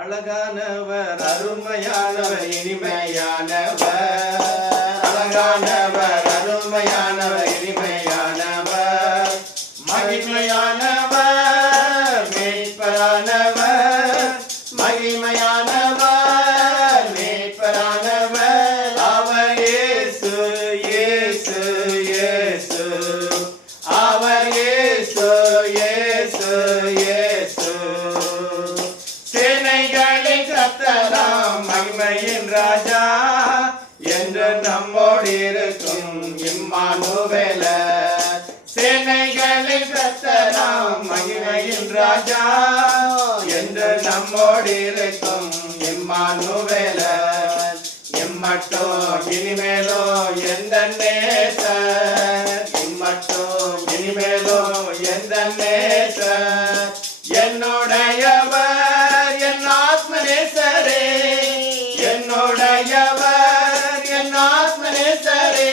அழகானவர் அருமையானவர் இனிமையானவர், அழகானவர் அருமையானவர் இனிமையானவர், மகிமையானவர் மீட்பரானவர், மகிமையானவர் மீட்பரானவர், அவர் இயேசு இயேசு இயேசு, அவர் இயேசு இயேசு இயேசு. சேனைகளின் கர்த்தராம் மகிமையின் ராஜா என்று நம்மோடு இருக்கும் இம்மானுவேலர். சேனைகளின் கர்த்தராம் மகிமையின் ராஜா என்று நம்மோடு இருக்கும் இம்மானுவேலர். இம்மட்டும் இனிமேலோ எந்த நேசர், இம்மட்டும் இனிமேலோ எந்த நேசர், என்னுடையவர் என் ஆத்மநேசரே, என்னுடையவர் என் ஆத்மநேசரே.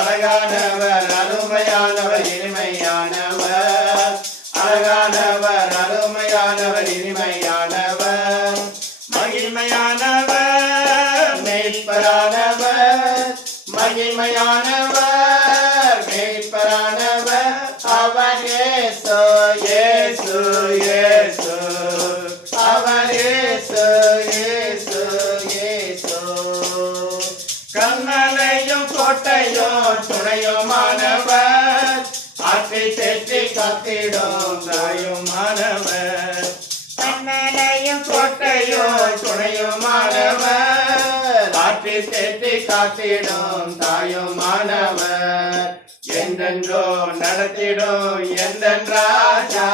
அழகானவர் அருமையானவர் இனிமையானவர், அழகானவர் அருமையானவர் இனிமையானவர், மகிமையானவர் மீட்பரானவர், மகிமையானவர் மீட்பரானவர், அவர் இயேசு இயேசு இயேசு, அவர் இயேசு இயேசு இயேசு. கண்மலையும் கோட்டையும் துணையுமானவர், ஆற்றி தேற்றி காத்திடும் தாயுமானவர். கண்மலையும் கோட்டையும் துணையுமானவர், ஆற்றி தேற்றி காத்திடும் தாயுமானவர். என்றென்றோ நடத்திடும் எந்தன் ராஜா,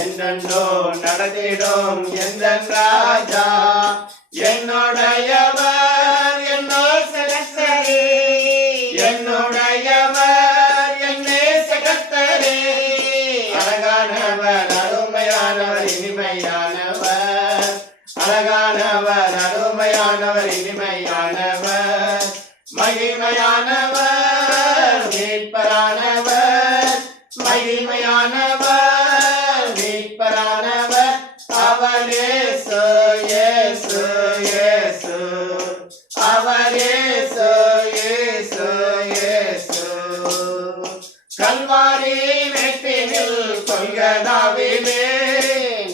என்றென்றோ நடத்திடும் எந்தன் ராஜா, என்னுடையவர் என் நேசகர்த்தரே, என்னுடையவர் என் நேசகர்த்தரே. அழகானவர் அருமையானவர் இனிமையானவர், அழகானவர் அருமையானவர் இனிமையானவர், மகிமையானவர் மீட்பரானவர், மகிமையானவர் மீட்பரானவர், அவர் இயேசு இயேசு இயேசு, அவர் இயேசு இயேசு இயேசு. கல்வாரி மேட்டினில் கொல்கதாவிலே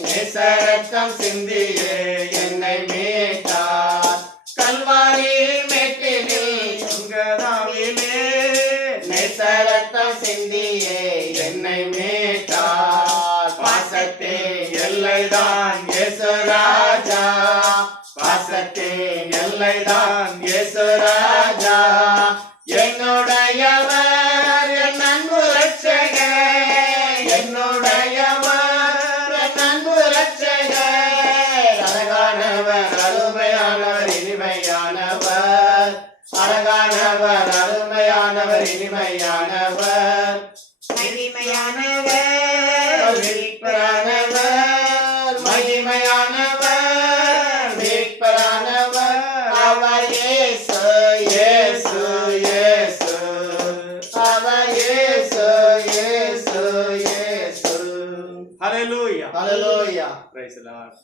நேசரத்தம் சிந்தியே என்னை மீட்டார். கல்வாரி மேட்டினில் கொல்கதாவிலே நேசரத்தம் சிந்தியே என்னை மீட்டார். பாசத்தின் எல்லைதான் இயேசு ராஜா, பாசத்தின் எல்லைதான் இயேசு ராஜா, என்னுடையவர் என் அன்பு ரட்சகர், என்னுடையவர் என் அன்பு ரட்சகர். அழகானவர் அருமையானவர் இனிமையானவர், அழகானவர் அருமையானவர் இனிமையானவர், மகிமையானவர் மீட்பரானவர், மகிமையானவர் மீட்பரானவர், அவர் இயேசு இயேசு இயேசு, அவர் இயேசு இயேசு இயேசு. ஹல்லேலூயா ஹல்லேலூயா, பிரைஸ் தி லார்ட்.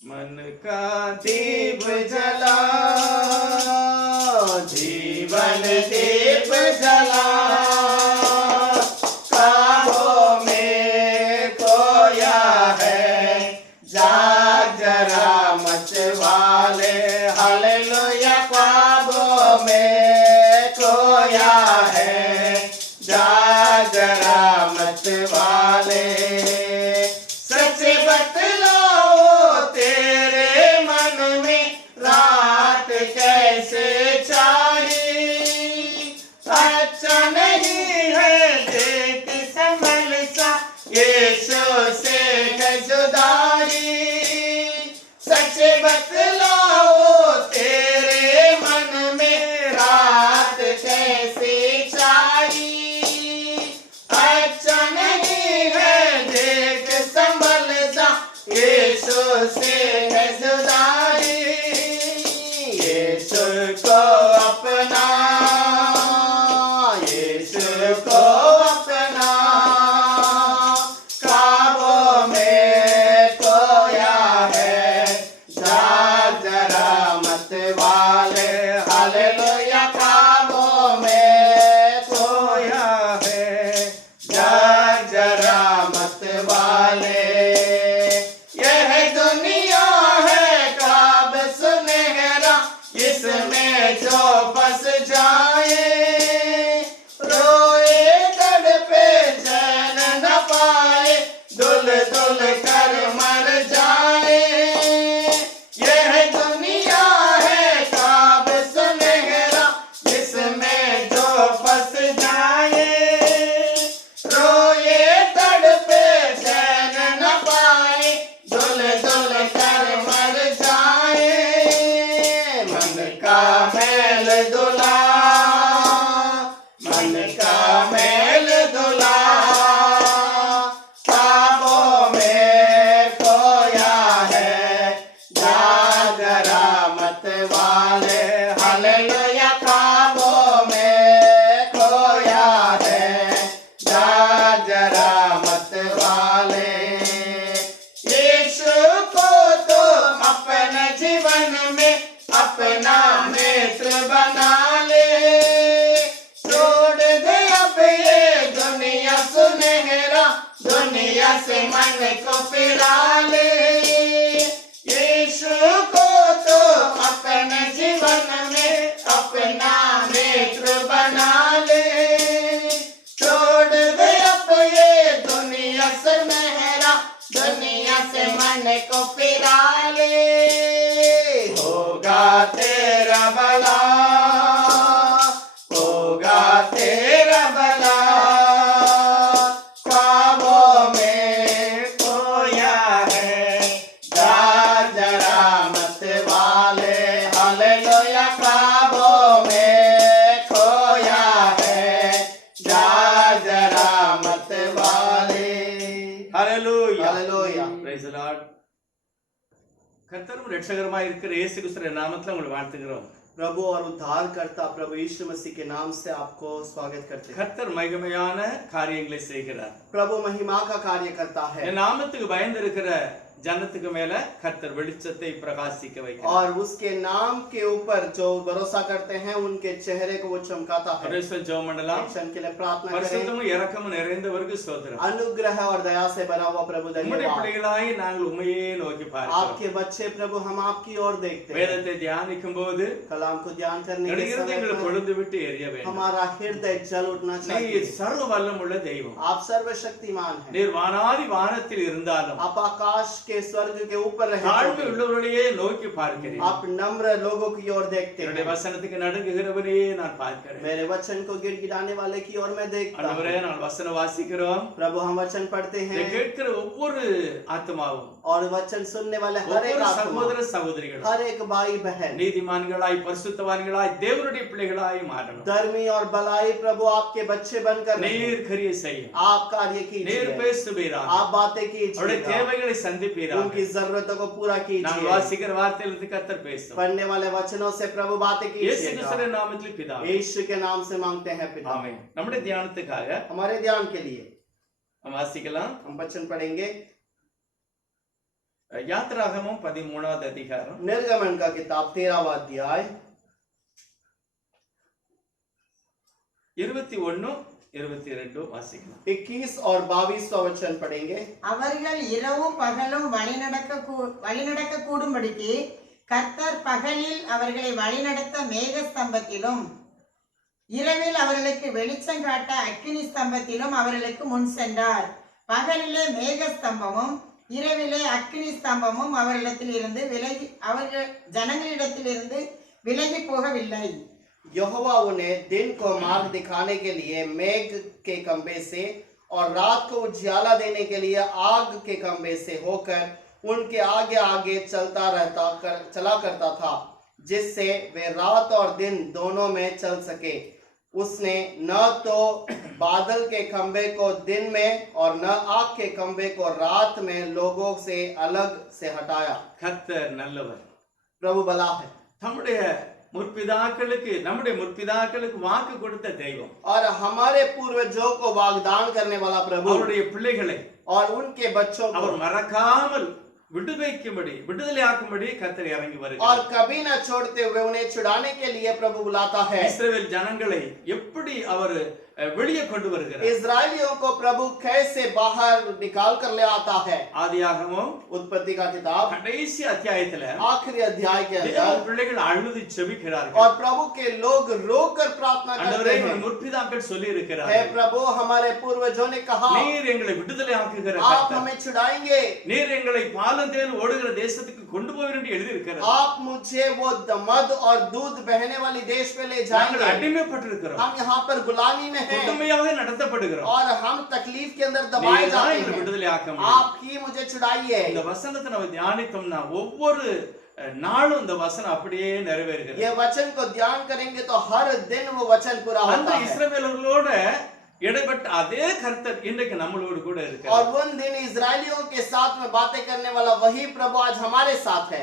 मन का दीप जला, जीवन दीप जला, ख्वाबों में खोया है, जाग जरा मत वाले, हालेलुया। ख्वाबों में खोया है, जाग जरा मत वाले, सच बतलाओ तेरे मन में रात कैसे चाही, अच्छा नहीं यीशु से है जुदाई, सच बतलाओ तेरे मन में रात कैसी छाई। अच्छा नहीं है देख संभल जा, यीशु से है जुदाई। यीशु को अपना, यीशु को अपना, ख्वाबों में खोया है, जाग जरा मत वाले, हालेलुया, ख्वाबों में खोया है, जाग जरा मत वाले। यह दुनिया है ख्वाब सुनहरा, इसमें जो फंस जाए, रोए तड़पे चैन न पाए, दुल दुल कर मर जाए। यह दुनिया है ख्वाब सुनहरा, इसमें जो फंस जाए, रोए तड़पे चैन न पाए, दुल दुल कर मर जाए। मन का मैल धुला, मन का मैल धुला, ख्वाबों में खोया है, जाग जरा मत वाले, हालेलुया, ख्वाबों में खोया है, जाग जरा मत वाले। यीशु को तुम अपने जीवन में अपना मित्र बना ले, छोड़ दे अब ये दुनिया सुनहरा, दुनिया से मन को फिरा ले। यीशु को तुम अपने जीवन में अपना मित्र बना ले, छोड़ दे अब ये दुनिया सुनहरा, दुनिया से मन को फिरा ले। होगा तेरा भला, होगा तेरा भला, ख्वाबों में खोया है, जाग जरा मत वाले, हालेलुया, ख्वाबों में खोया है, जाग जरा मत वाले। Hallelujah. Hallelujah. Praise the Lord. கர்த்தரும் இரட்சகருமாய் இருக்கிற இயேசு கிறிஸ்துவின் நாமத்தில் உங்களை வாழ்த்துகிறோம். प्रभु और उद्धारकर्ता प्रभु यीशु मसीह के नाम से आपको स्वागत करते हैं। கர்த்தர் மகிமையான காரியங்களை செய்கிறார். प्रभु महिमा का कार्य करता है என் நாமத்துக்கு பயந்திருக்கிற ஜனத்துக்கு மேல கர்த்தர் வெளிச்சத்தை பிரகாசிக்க வைக்கிறார். और उसके नाम के ऊपर जो भरोसा करते हैं उनके चेहरे को वो चमकाता है। பரிசுத்த ஜெபம் பண்ணலாம். क्षण के लिए प्रार्थना करें। பரிசுத்தமும் இரக்கமும் நிறைந்தவருக்கு ஸ்தோத்திரம். अनुग्रह और दया से भरा हुआ प्रभु உம்முடைய धन्यवाद। பிள்ளைகளாய் நாங்கள் உம்மையே நோக்கி பார்க்கிறோம். आपके बच्चे प्रभु हम आपकी ओर देखते हैं। வேதத்தை தியானிக்கும் போது कलाम को ध्यान करने के இருதயங்களை समय கொழுந்து விட்டு எரிய வேண்டும். हमारा हृदय जल उठना चाहिए। நீர் சர்வ வல்லமுள்ள தெய்வம். आप सर्वशक्तिमान हैं। நீர் வானாதி வானத்தில் இருந்தாலும் आप आकाश के स्वर्ग के ऊपर रहते தாழ்மை हैं। உள்ளவர்களையே நோக்கி பார்க்கிறேன். आप नम्र लोगों की ओर देखते என்னுடைய हैं। வசனத்துக்கு நடுங்குகிறவரையே நான் பார்க்கிறேன். मेरे वचन को गिड़गिड़ाने वाले की ओर मैं देखता हूँ। ஆண்டவரே நான் வசனம் வாசிக்கிறோம். प्रभु हम वचन पढ़ते இதை हैं கேட்கிற ஒவ்வொரு ஆத்மாவும் और वचन सुनने वाले हर एक ஒவ்வொரு आत्मा, சகோதர சகோதரிகளும் हर एक भाई बहन நீதிமான்களாய் பரிசுத்தவான்களாய் தேவனுடைய பிள்ளைகளாய் மாறணும். धर्मी और भलाई प्रभु आपके बच्चे बनकर रहें। நீர் கிரியை செய்யும். आप कार्य நீர் कीजिए, பேசுவீராக. आप बातें அவருடைய कीजिए, தேவைகளை சந்திப்பீராக. उनकी जरूरतों को पूरा நான் कीजिए। வாசிக்கிற வார்த்தையிலிருந்து கர்த்தர் பேசும். पढ़ने वाले वचनों से प्रभु बातें இயேசு कीजिए। கிறிஸ்துவின் நாமத்தில் பிதாவே. यीशु के नाम से मांगते हैं पिता। ஆமென். நம்முடைய தியானத்துக்காக हमारे ध्यान के लिए நாம் வாசிக்கலாம். हम वचन पढ़ेंगे யாத்ராகமம் 13வது அதிகாரம் निर्गमन का किताब 13वां अध्याय 21 22 வாசிக்கலாம். 21 और 22वां वचन पढ़ेंगे। அவர்கள் இரவும் பகலும் வழிநடக்க கூடும்படிக்கு கர்த்தர் பகலில் அவர்களை வழிநடத்த மேக ஸ்தம்பத்திலும் இரவில் அவர்களுக்கு வெளிச்சம் காட்ட அக்கினி ஸ்தம்பத்திலும் அவர்களுக்கு முன் சென்றார். பகலிலே மேக ஸ்தம்பமும் இரவிலே அக்கினி ஸ்தம்பமும் அவர்களிடத்தில் இருந்து ஜனங்களிடத்திலிருந்து விலகி போகவில்லை. यहोवा उन्हें दिन को मार्ग दिखाने के लिए मेघ के खंभे से और रात को उजियाला देने के लिए आग के खंभे से होकर उनके आगे आगे चला करता था, जिससे वे रात और दिन दोनों में चल सके। उसने न तो बादल के खंभे को दिन में और न आग के खंभे को रात में लोगों से अलग से हटाया। கர்த்தர் நல்லவர். प्रभु भला है நம்முடைய முற்பிதாக்களுக்கு வாக்கு கொடுத்த தெய்வம் और हमारे पूर्वजों को वाग्दान करने वाला प्रभु அவருடைய பிள்ளைகளை और उनके बच्चों को அவர் மறக்காமல் விடுதலை ஆக்கும்படி கர்த்தர் இறங்கி வருகிறார். और कभी न छोड़ते हुए उन्हें छुड़ाने के लिए प्रभु बुलाता है। இஸ்ரவேல் ஜனங்களை எப்படி அவர் வெளியே கொண்டு வருகிறார்? इजरायलियों को प्रभु कैसे बाहर निकाल कर ले आता है। ஆதியாகமம் उत्पत्ति का किताब கடைசி அத்தியாயத்துல आखिरी अध्याय के தேவ अंदर பிள்ளைகள் அழுது ஜெபிக்கிறார்கள். और प्रभु के लोग रोकर प्रार्थना करते ஆண்டவரே, हैं। முற்பிதாக்கள் சொல்லி हे இருக்கிறார்கள், प्रभु, हमारे पूर्वजों ने कहा நீர் எங்களை விடுதலை ஆக்குகிற आप கர்த்தர், हमें छुड़ाएंगे, நீர் எங்களை பாலும் தேனும் ஓடுகிற தேசத்துக்கு கொண்டு போவீர் என்று எழுதி இருக்கிறார். आप मुझे वो मद और दूध बहने वाली देश पे ले நாங்கள் जाएंगे। அடிமைப்பட்டிருக்கிறோம், हम यहाँ पर गुलामी में हैं கொடுமையாக நடத்தப்படுகிறோம். और हम तकलीफ के अंदर दबाए நீர் தான் जाते எங்களை हैं। விடுதலை ஆக்க முடியும். आप ही मुझे छुड़ाइए। இந்த வசனத்தை நம்ம தியானித்தோம்னா ஒவ்வொரு நாளும் இந்த வசனம் அப்படியே நிறைவேறுகிறது. ये वचन को ध्यान करेंगे तो हर दिन वो वचन पूरा அந்த होता है। இஸ்ரவேலர்களோட இடைப்பட்ட அதே கர்த்தர் இன்றைக்கு நம்மளோடு கூட இருக்கிறார். और उन दिन इजरायलियों के साथ में बातें करने वाला वही प्रभु आज हमारे साथ है।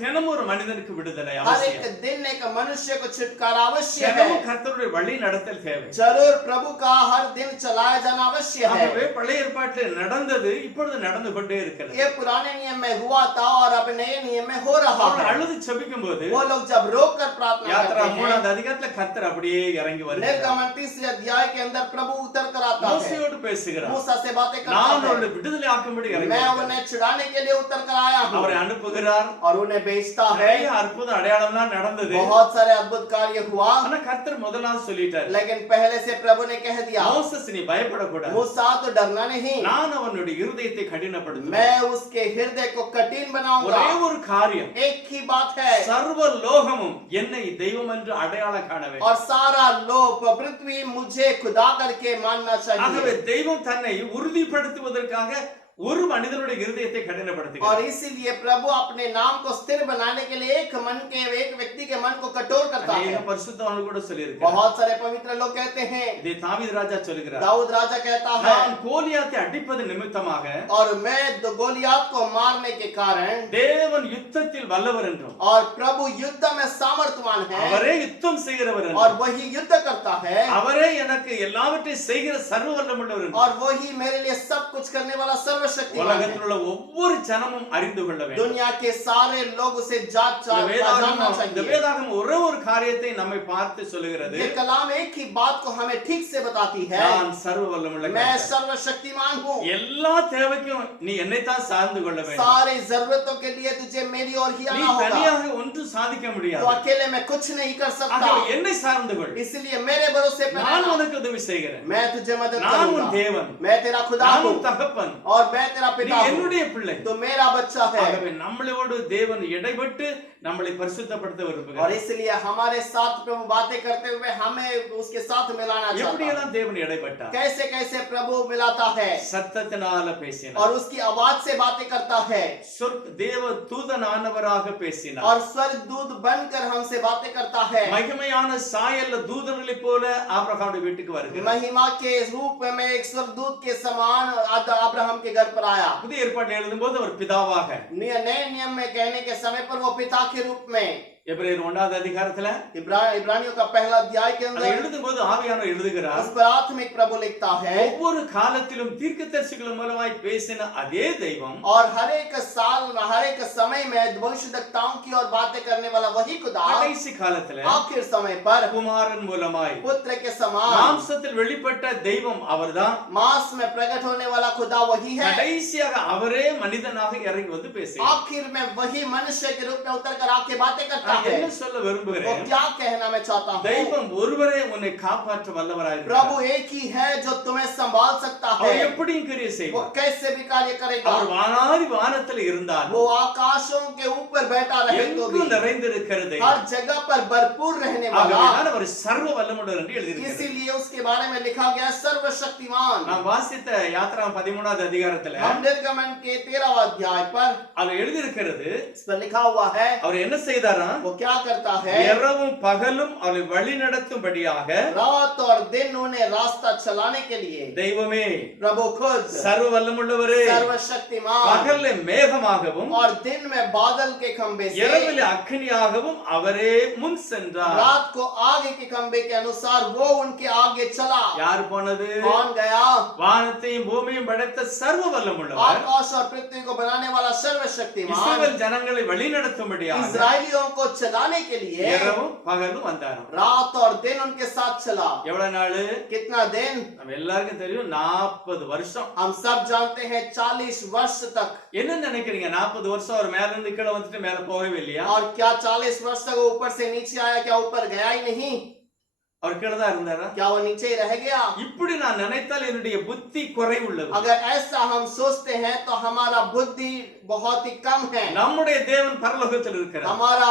தினமும் ஒரு மனிதனுக்கு விடுதலை हर அவசியம். एक दिन एक मनुष्य को छुटकारा अवश्य है। தினமும் கர்த்தருடைய வழி நடத்தல் தேவை. जरूर प्रभु का हर दिन चलाया जाना अवश्य है। ஆகவே பழைய ஏற்பாட்டில் நடந்தது இப்பொழுது நடந்து கொண்டே இருக்கிறது. ये पुराने नियम में हुआ था और अब नए नियम में हो रहा அவர் है। அழுது ஜெபிக்கும்போது वो लोग जब रोक कर प्रार्थना யாத்ரா करते हैं, 3 அதிகாரத்துல கர்த்தர் அப்படியே இறங்கி வருகிறார். निर्गमन 3 अध्याय के अंदर प्रभु उतर कर आता है। மோசேயோடு பேசுகிறார். मूसा से बातें करता நான் है। உங்களை விடுதலை ஆக்கும்படி இறங்கி मैं வருகிறேன். उन्हें छुड़ाने के लिए उतर कर आया हूँ। அவரை அனுப்புகிறார். और उन्हें भेजता है। நிறைய அற்புத அடையாளம்லாம் நடந்தது. बहुत सारे अद्भुत कार्य हुआ, ஆனா கர்த்தர் முதலாவது சொல்லிட்டார், लेकिन पहले से प्रभु ने कह दिया, மோசேஸ் நீ பயப்படக்கூடாது, मूसा तो डरना नहीं, நான் அவனுடைய இருதயத்தை கடினப்படுத்துவேன். मैं उसके हृदय को कठिन बनाऊंगा। ஒரே ஒரு காரியம், एक ही बात है, சர்வ லோகமும் என்னை தெய்வம் என்று அடையாளம் காண வேண்டும். और सारा लोक पृथ्वी मुझे खुदा करके मानना ஆகவே चाहिए। தெய்வம் தன்னை உறுதிப்படுத்துவதற்காக ஒரு மனிதனுடைய இருதயத்தை கடினப்படுத்துகிறார். और इसीलिए प्रभु अपने नाम को स्थिर बनाने के लिए एक व्यक्ति के मन को कठोर करता है। அநேக பரிசுத்தவான்கள் கூட சொல்லியிருக்கிறார். बहुत सारे पवित्र लोग कहते हैं, இதை தாவீது ராஜா சொல்கிறார், दाऊद राजा कहता है, நான் கோலியாத்தை அடிப்பது நிமித்தமாக और मैं गोलियात को मारने के कारण தேவன் யுத்தத்தில் வல்லவர் என்றும் और प्रभु युद्ध में सामर्थ्यवान है அவரே யுத்தம் செய்கிறவர் और என்றும் वही युद्ध करता है அவரே எனக்கு எல்லாவற்றையும் செய்கிற சர்வ வல்லமையுள்ளவர் என்றும் और वही मेरे लिए सब कुछ करने वाला सर्वशक्तिमान है। உலகத்தில் உள்ள ஒவ்வொரு ஜனமும் அறிந்து கொள்ள வேண்டும். दुनिया के सारे लोग उसे जानना இந்த चाहिए। வேதாகமம் ஒரே ஒரு காரியத்தை நம்மை பார்த்து சொல்லுகிறது, ये कलाम एक ही बात को हमें ठीक से बताती है, நான் சர்வ வல்லமையுள்ள मैं கர்த்தர். सर्वशक्तिमान हूँ। எல்லா தேவைக்கும் நீ என்னைத்தான் சார்ந்து கொள்ள வேண்டும். सारी जरूरतों के लिए तुझे मेरी ओर ही நீ आना होगा। தனியாக ஒன்றும் சாதிக்க तो முடியாது. अकेले में कुछ नहीं कर सकता, ஆகவே என்னை சார்ந்து கொள், इसलिए मेरे भरोसे पे நான் रहना। உனக்கு உதவி செய்கிறேன். मैं तुझे मदद நான் உன் करूंगा। தேவன், मैं तेरा खुदा நான் हूँ உன் தகப்பன், और मैं तेरा நீ पिता हूँ। என்னுடைய பிள்ளை. तो मेरा बच्चा है ஆகவே நம்மளோடு தேவன் இடைப்பட்டு நம்மளை பரிசுத்தப்படுத்த और விரும்புகிறார். इसलिए हमारे साथ प्रभु बातें करते हुए हमें उसके साथ मिलाना चाहता है। எப்படியெல்லாம் தேவன் இடைப்பட்டார்? कैसे कैसे प्रभु मिलाता है சத்தத்தினால பேசினார், और उसकी आवाज से बातें करता है தேவ தூதனானவராக பேசினார், और स्वर्गदूत बनकर हमसे बातें करता है। மகிமையான சாயல்ல தூதர்களைப் போல ஆபிரகாமுடைய வீட்டுக்கு வருகிறார். महिमा के रूप में एक स्वर्गदूत के समान अब्राहम के घर पर आया। புதிய ஏற்பாட்டில் எழுதும்போது அவர் பிதாவாக, नए नियम में कहने के समय पर वो पिता के रूप में, எபிரேயர் 1வது அதிகாரத்துல इब्रानियों का पहला अध्याय के அதை अंदर எழுதும்போது ஆவியானவர் எழுதுகிறார், उस पर आत्मिक प्रभु लिखता है, ஒவ்வொரு காலத்திலும் தீர்க்கதரிசிகள் மூலமாய் பேசின அதே தெய்வம் और हर एक साल हर एक समय में भविष्यद्वक्ताओं की और बातें करने वाला वही खुदा கடைசி காலத்துல आखिर समय पर குமாரன் மூலமாய் पुत्र के समान மாம்சத்தில் வெளிப்பட்ட தெய்வம் அவர்தான். मांस में प्रकट होने वाला खुदा वही है। கடைசியாக அவரே மனிதனாக இறங்கி வந்து பேசுகிறார். आखिर में वही मनुष्य के रूप में उतर कर आके बातें करता है। है, என்ன சொல்ல वो விரும்புகிறேன், क्या कहना मैं चाहता हूँ, தெய்வம் ஒருவரே உன்னை காப்பாற்ற வல்லவராய் प्रभु இருக்கிறார். एक ही है जो तुम्हें संभाल सकता அவர் है, எப்படியும் கிரியை वो செய்வார். कैसे भी कार्य करेगा, அவர் வானாதி வானத்தில் இருந்தாலும் वो आकाशों के ऊपर बैठा रहे तो भी எங்கும் நிறைந்திருக்கிறது. हर जगह पर भरपूर रहने वाला, ஆகவேதான் அவர் சர்வ வல்லமுள்ளவர் என்று எழுதியிருக்கிறது. इसीलिए उसके बारे में लिखा गया सर्वशक्तिमान। நாம் வாசித்த யாத்ரா 13வது அதிகாரத்துல हम निर्गमन के 13वां अध्याय पर அதுல எழுதியிருக்கிறது, इस पर लिखा हुआ है, அவர் என்ன செய்தாராம், वो क्या करता है, இரவும் பகலும் அவரை வழி நடத்தும்படியாக रात और दिन उन्हें रास्ता चलाने के लिए தெய்வமே प्रभु खुद சர்வ வல்லமுள்ளவரே सर्वशक्तिमान பகல்ல மேகமாகவும் और दिन में बादल के खंबे से, இரவிலே அக்கினியாகவும் அவரே முன் சென்றார். रात को आगे के खंबे के अनुसार वो उनके आगे चला। யார் போனது? कौन गया? வானத்தையும் பூமியும் படைத்த சர்வ வல்லமுள்ளவர் आकाश और पृथ्वी को बनाने वाला सर्वशक्तिमान இஸ்ரவேல் ஜனங்களை வழி நடத்தும்படியாக इस्राएलियों को चलाने के लिए இரவும் பகலும் வந்தாராம். रात और दिन उनके साथ चला। எவ்வளவு நாள்? कितना दिन? நம்ம எல்லாருக்கும் தெரியும், 40 வருஷம். हम सब जानते हैं 40 वर्ष तक। என்ன நினைக்கிறீங்க? 40 வருஷம் அவர் மேல இருந்து கீழே வந்துட்டு மேல போகவே இல்லையா? और क्या 40 वर्ष तक वो ऊपर से नीचे आया? क्या ऊपर गया ही नहीं? அவர் கீழே தான் இருந்தாரா? क्या वो नीचे ही रह गया? இப்படி நான் நினைத்தால் என்னுடைய புத்தி குறைவுள்ளது. अगर ऐसा हम सोचते हैं तो हमारा बुद्धि बहुत ही कम है। நம்முடைய தேவன் பரலோகத்தில் இருக்கிறார். हमारा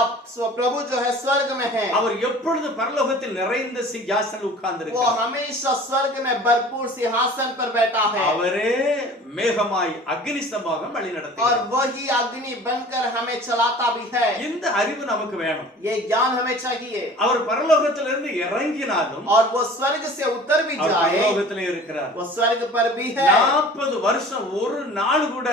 प्रभु जो है स्वर्ग में है, அவர் எப்பொழுது பரலோகத்தில் நிறைந்த சிங்காசனம் वो உட்கார்ந்திருக்கிறார். हमेशा स्वर्ग में भरपूर सिंहासन पर बैठा है அவரே மேகமாய் அக்னி ஸ்தம்பமாக வழி और நடத்துகிறார். वही अग्नि बनकर हमें चलाता भी है। இந்த அறிவு நமக்கு வேணும். ये ज्ञान हमें चाहिए। அவர் பரலோகத்திலிருந்து இறங்கினாலும் और वो स्वर्ग से उतर भी அவர் जाए, பரலோகத்திலே இருக்கிறார். वो स्वर्ग पर भी है। 40 வருஷம் ஒரு நாள் கூட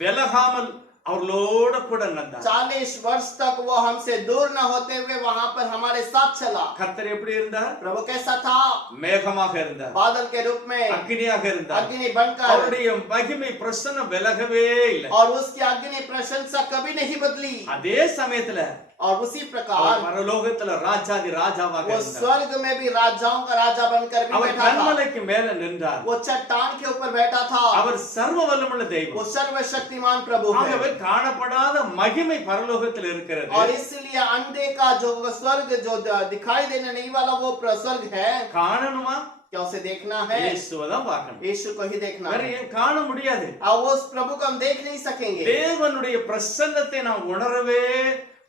விலகாமல் அவர்களோட கூட நடந்தார். 40 वर्ष तक वो हमसे दूर न होते हुए वहां पर हमारे साथ चला। கர்த்தர் எப்படி இருந்தார்? प्रभु कैसा था? மேகமாக இருந்தார், बादल के रूप में, அக்னியாக இருந்தார். अग्नि बनकर, அவருடைய மகிமை பிரசன்னம் விலகவே இல்லை. और उसकी अग्नि प्रशंसा कभी नहीं बदली। அதே சமயத்துல और उसी அவர் प्रकार பரலோகத்துல ராஜாதி ராஜாவாக वो இருந்தார். स्वर्ग में भी राजाओं का राजा बनकर भी அவர் बैठा था। கன்மலைக்கு மேல நின்றார். वो चट्टान के ऊपर बैठा था। அவர் சர்வ வல்லமுள்ள தெய்வம். वो सर्वशक्तिमान प्रभु है। ஆகவே காணப்படாத மகிமை பரலோகத்தில் இருக்கிறது. और इसलिए अंधे का जो स्वर्ग जो दिखाई देने नहीं वाला वो स्वर्ग है। காணணுமா? क्या उसे देखना है? இயேசுவை தான் பார்க்கணும். यीशु को ही देखना வேற है। ஏன் காண முடியாது? और वो उस प्रभु को हम देख नहीं सकेंगे। தேவனுடைய பிரசன்னத்தை நாம்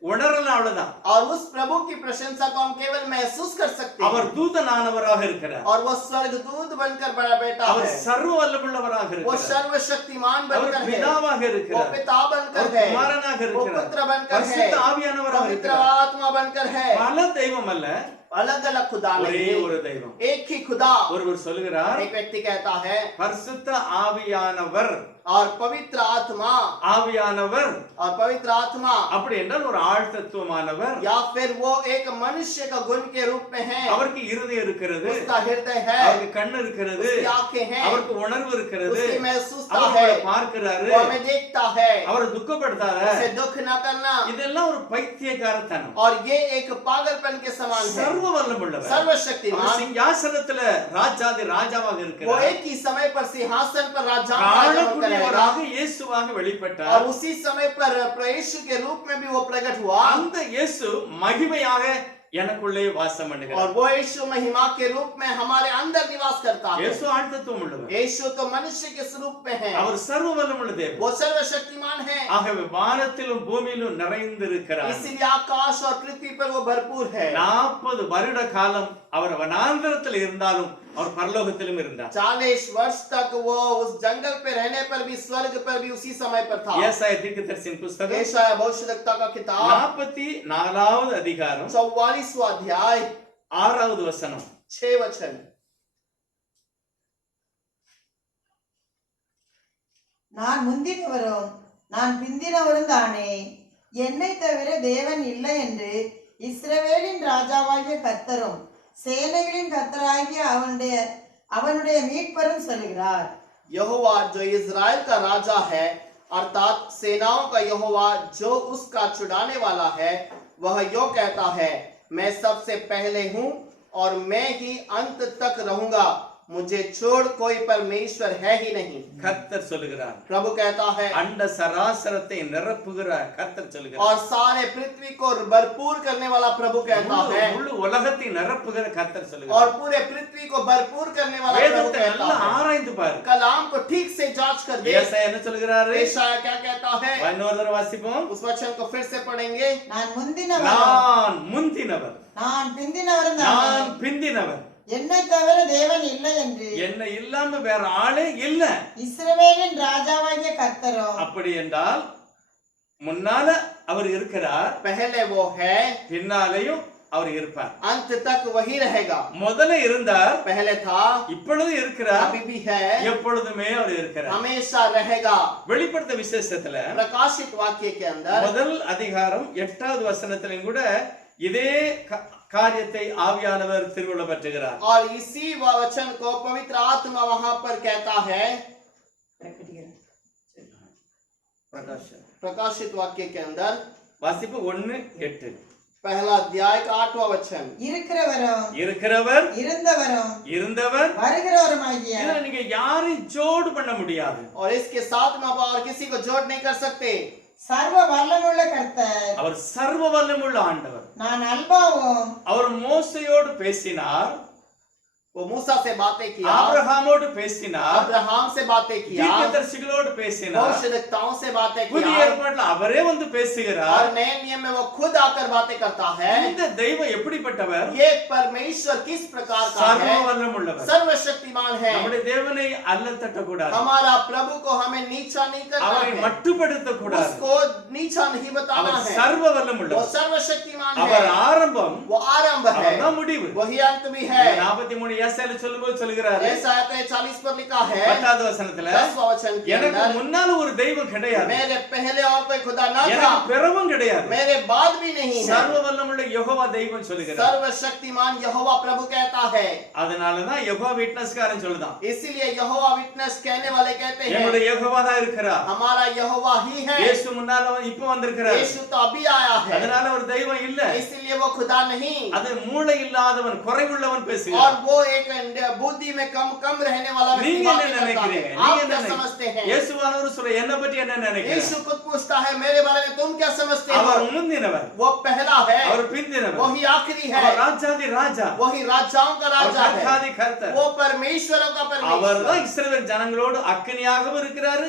உணரல அவ்வளவுதான். और उस प्रभु की प्रशंसा को हम केवल महसूस कर सकते அவர் हैं। தூதனானவராக இருக்கிறார். और वो स्वर्गदूत बनकर बड़ा बेटा அவர் है। சர்வ வல்லமுள்ளவராக वो இருக்கிறார். सर्वशक्तिमान அவர் बनकर है। பிதாவாக वो இருக்கிறார். पिता बनकर அவர் है। குமாரனாக वो இருக்கிறார். पुत्र बनकर है। பரிசுத்த ஆவியானவராக पवित्र இருக்கிறார். आत्मा बनकर है। பல தெய்வம் அல்ல, अलग अलग खुदा ஒரே नहीं, ஒரு தெய்வம். एक ही खुदा। ஒருவர் சொல்லுகிறார், एक व्यक्ति कहता है பரிசுத்த ஆவியானவர். और पवित्र आत्मा, ஆவியானவர் और पवित्र आत्मा அப்படி என்றால் ஒரு ஆழ் தத்துவமானவர். या फिर वो एक मनुष्य का गुण के रूप में है। அவருக்கு இருதயம் இருக்கிறது, उसका हृदय है, அவருக்கு கண் இருக்கிறது, उसकी आंखें हैं, அவருக்கு உணர்வு இருக்கிறது, उसकी महसूसता அவர் है, உங்களை பார்க்கிறாரு, वो हमें देखता है। அவரை துக்கப்படுத்தாத. उसे दुख न करना, இதெல்லாம் ஒரு பைத்தியக்காரத்தனம். और ये एक पागलपन के समान है। சர்வ வல்லமுள்ளவர். அவர் सर्वशक्तिमान, சிங்காசனத்துல ராஜாதி ராஜாவாக वो இருக்கிறார். एक ही समय पर सिंहासन पर राजा करेगा காணக்கூடியவராக இயேசுவாக வெளிப்பட்டார். और उसी समय पर यीशु के रूप में भी वो प्रकट हुआ। அந்த இயேசு மகிமையாக எனக்குள்ளே வாசம் और பண்ணுகிறார். वो यीशु महिमा के रूप में हमारे अंदर निवास करता है। இயேசு ஆழ்த்தத்துவம் உள்ளவர். यीशु तो मनुष्य के स्वरूप में है। அவர் சர்வ வல்லமுள்ள தேவன். वो सर्वशक्तिमान है। ஆகவே வானத்திலும் பூமியிலும் நிறைந்திருக்கிறார். इसीलिए आकाश और पृथ्वी पर वो भरपूर है। 40 வருட காலம் அவர் வனாந்தரத்தில் இருந்தாலும் அவர் பரலோகத்திலும் இருந்தார். 40 वर्ष तक वो उस जंगल पे रहने पर भी, स्वर्ग पर भी उसी समय पर था। ஏசாயா தீர்க்கதரிசியின் புத்தகம் यशायाह भविष्यद्वक्ता का किताब 44வது அதிகாரம் 44वां अध्याय 6வது வசனம். 6 वचन। நான் முந்தினவரும் நான் பிந்தினவரும் தானே, என்னை தவிர தேவன் இல்லை என்று இஸ்ரவேலின் ராஜாவாகிய கர்த்தரும் சேனைகளின் கர்த்தராகிய அவனுடைய மீட்பரும் சொல்கிறார். यहोवा जो इज़राइल का राजा है, अर्थात सेनाओं का यहोवा जो उसका छुड़ाने वाला है, वह यो कहता है, मैं सबसे पहले हूँ और मैं ही अंत तक रहूंगा। मुझे छोड़ कोई परमेश्वर है ही नहीं। கர்த்தர் சொல்லுகிறார். प्रभु कहता है அண்ட சராசரத்தை நிரப்புகிற கர்த்தர் சொல்லுகிறார். और सारे पृथ्वी को भरपूर करने वाला प्रभु कहता है முழு உலகத்தை நிரப்புகிற கர்த்தர் और சொல்லுகிறார். पूरे पृथ्वी को भरपूर करने वाला प्रभु வேதத்தை कहता நல்லா है। ஆராய்ந்து பாரு. कलाम को ठीक से जांच कर दे। ஏசாயா என்ன சொல்லுகிறாரு? यशायाह क्या कहता है? இன்னொரு தடவை வாசிப்போம். उस वचन को फिर से पढ़ेंगे। நான் முந்தினவரும் நான் முந்தினவர், நான் பிந்தினவரும் தானே. நான் பிந்தினவர், என்னை தவிர தேவன் இல்லை என்று என்ன இல்லாம வேற ஆளே இல்ல. இஸ்ரவேலின் ராஜாவாகிய கர்த்தரோ. அப்படி என்றால் முன்னால அவர் இருக்கிறார், पहले वो है, பின்னாலேயும் அவர் இருப்பார். अंत तक वही रहेगा। முதல்ல இருந்தார், पहले था, இப்பொழுது இருக்கிறார், अभी भी है, எப்பொழுதுமே அவர் இருக்கிறார். हमेशा रहेगा। வெளிப்படுத்த விசேஷத்துல प्रकाशित वाक्य के अंदर முதல் அதிகாரம் 8வது வசனத்திலும் கூட இதே காரியத்தை ஆவியானவர் திருவுள்ள பற்றுகிறார். और इसी वचन को पवित्र आत्मा वहां पर कहता है। प्रकाशित वाक्य के अंदर வாசிப்பு 1:8. पहला अध्याय का 8वां वचन। இருக்கிறவரும் இருக்கிறவர், இருந்தவரும் இருந்தவர், வருகிறவருமாகிய இதுல நீங்க யாரையும் ஜோடு பண்ண முடியாது. और इसके साथ में आप और किसी को जोड़ नहीं कर सकते। சர்வ வல்லமுள்ள கர்த்தர். அவர் சர்வ வல்லமுள்ள ஆண்டவர். நான் அல்பாவும் அவர் மோசையோடு பேசினார், वो मूसा से बातें किया, ஆபிரகாமோடு பேசினார், अब्राहम से बातें किया, தீர்க்கதரிசிகளோடு பேசினார், भविष्यद्वक्ताओं से बातें புதிய किया ஏற்பாட்டுல அவரே வந்து பேசுகிறார். और नए नियम में वो खुद आकर बातें करता है। இந்த தெய்வம் எப்படிப்பட்டவர்? ये परमेश्वर किस प्रकार का சர்வ है? வல்லமுள்ளவர். सर्वशक्तिमान है। நம்முடைய தேவனை அல்லல் தட்டக்கூடாது, हमारा प्रभु को हमें नीचा नहीं करना அவரை है, மட்டுப்படுத்த கூடாது. उसको नीचा नहीं बताना அவர் है। சர்வ वो வல்லமுள்ளவர். सर्वशक्तिमान அவர் है, ஆரம்பம், वो आरंभ है, அவர்தான் முடிவு. वही अंत भी है। 43 ஏசாயால சொல்லும்போது சொல்லுகிறாரு, ऐसा 40 पर लिखा है 10வது வசனத்துல, 10वां वचन के எனக்கு अंदर, முன்னால ஒரு தெய்வம் கிடையாது, मेरे पहले और कोई खुदा न था, எனக்கு பிறவும் கிடையாது, मेरे बाद भी नहीं है। சர்வ வல்லமுள்ள யெகோவா தெய்வம் சொல்லுகிறார். सर्वशक्तिमान यहोवा प्रभु कहता है। அதனாலதான் யெகோவா விட்னஸ்காரன் சொல்லுதான், इसीलिए यहोवा विटनेस कहने वाले कहते हैं என்னுடைய யெகோவா தான் இருக்கிறார். हमारा यहोवा ही है। இயேசு முன்னால இப்ப வந்திருக்கிறார், यीशु तो अभी आया है, அதனால ஒரு தெய்வம் இல்ல. इसलिए वो खुदा नहीं। அது மூளை இல்லாதவன், குறைவுள்ளவன் और பேசுகிறார். वो एक बुद्धि में कम रहने वाला व्यक्ति நீங்க बातें என்ன करता है। நினைக்கிறீங்க? आप நீங்க क्या என்ன समझते हैं? இயேசுவானவர் சொல்ல என்ன பத்தி என்ன நினைக்கிறீங்க? यीशु खुद पूछता है मेरे बारे में तुम क्या समझते हो? அவர் முந்தினவர், वो पहला है, அவர் பிந்தினவர், वही आखिरी है, அவர் ராஜாதி ராஜா, वही राजाओं का அவர் राजा है, கர்த்தாதி கர்த்தர். वो परमेश्वरों का परमेश्वर, அவர்தான் இஸ்ரவேல் ஜனங்களோடு அக்கினியாகவும் இருக்கிறாரு,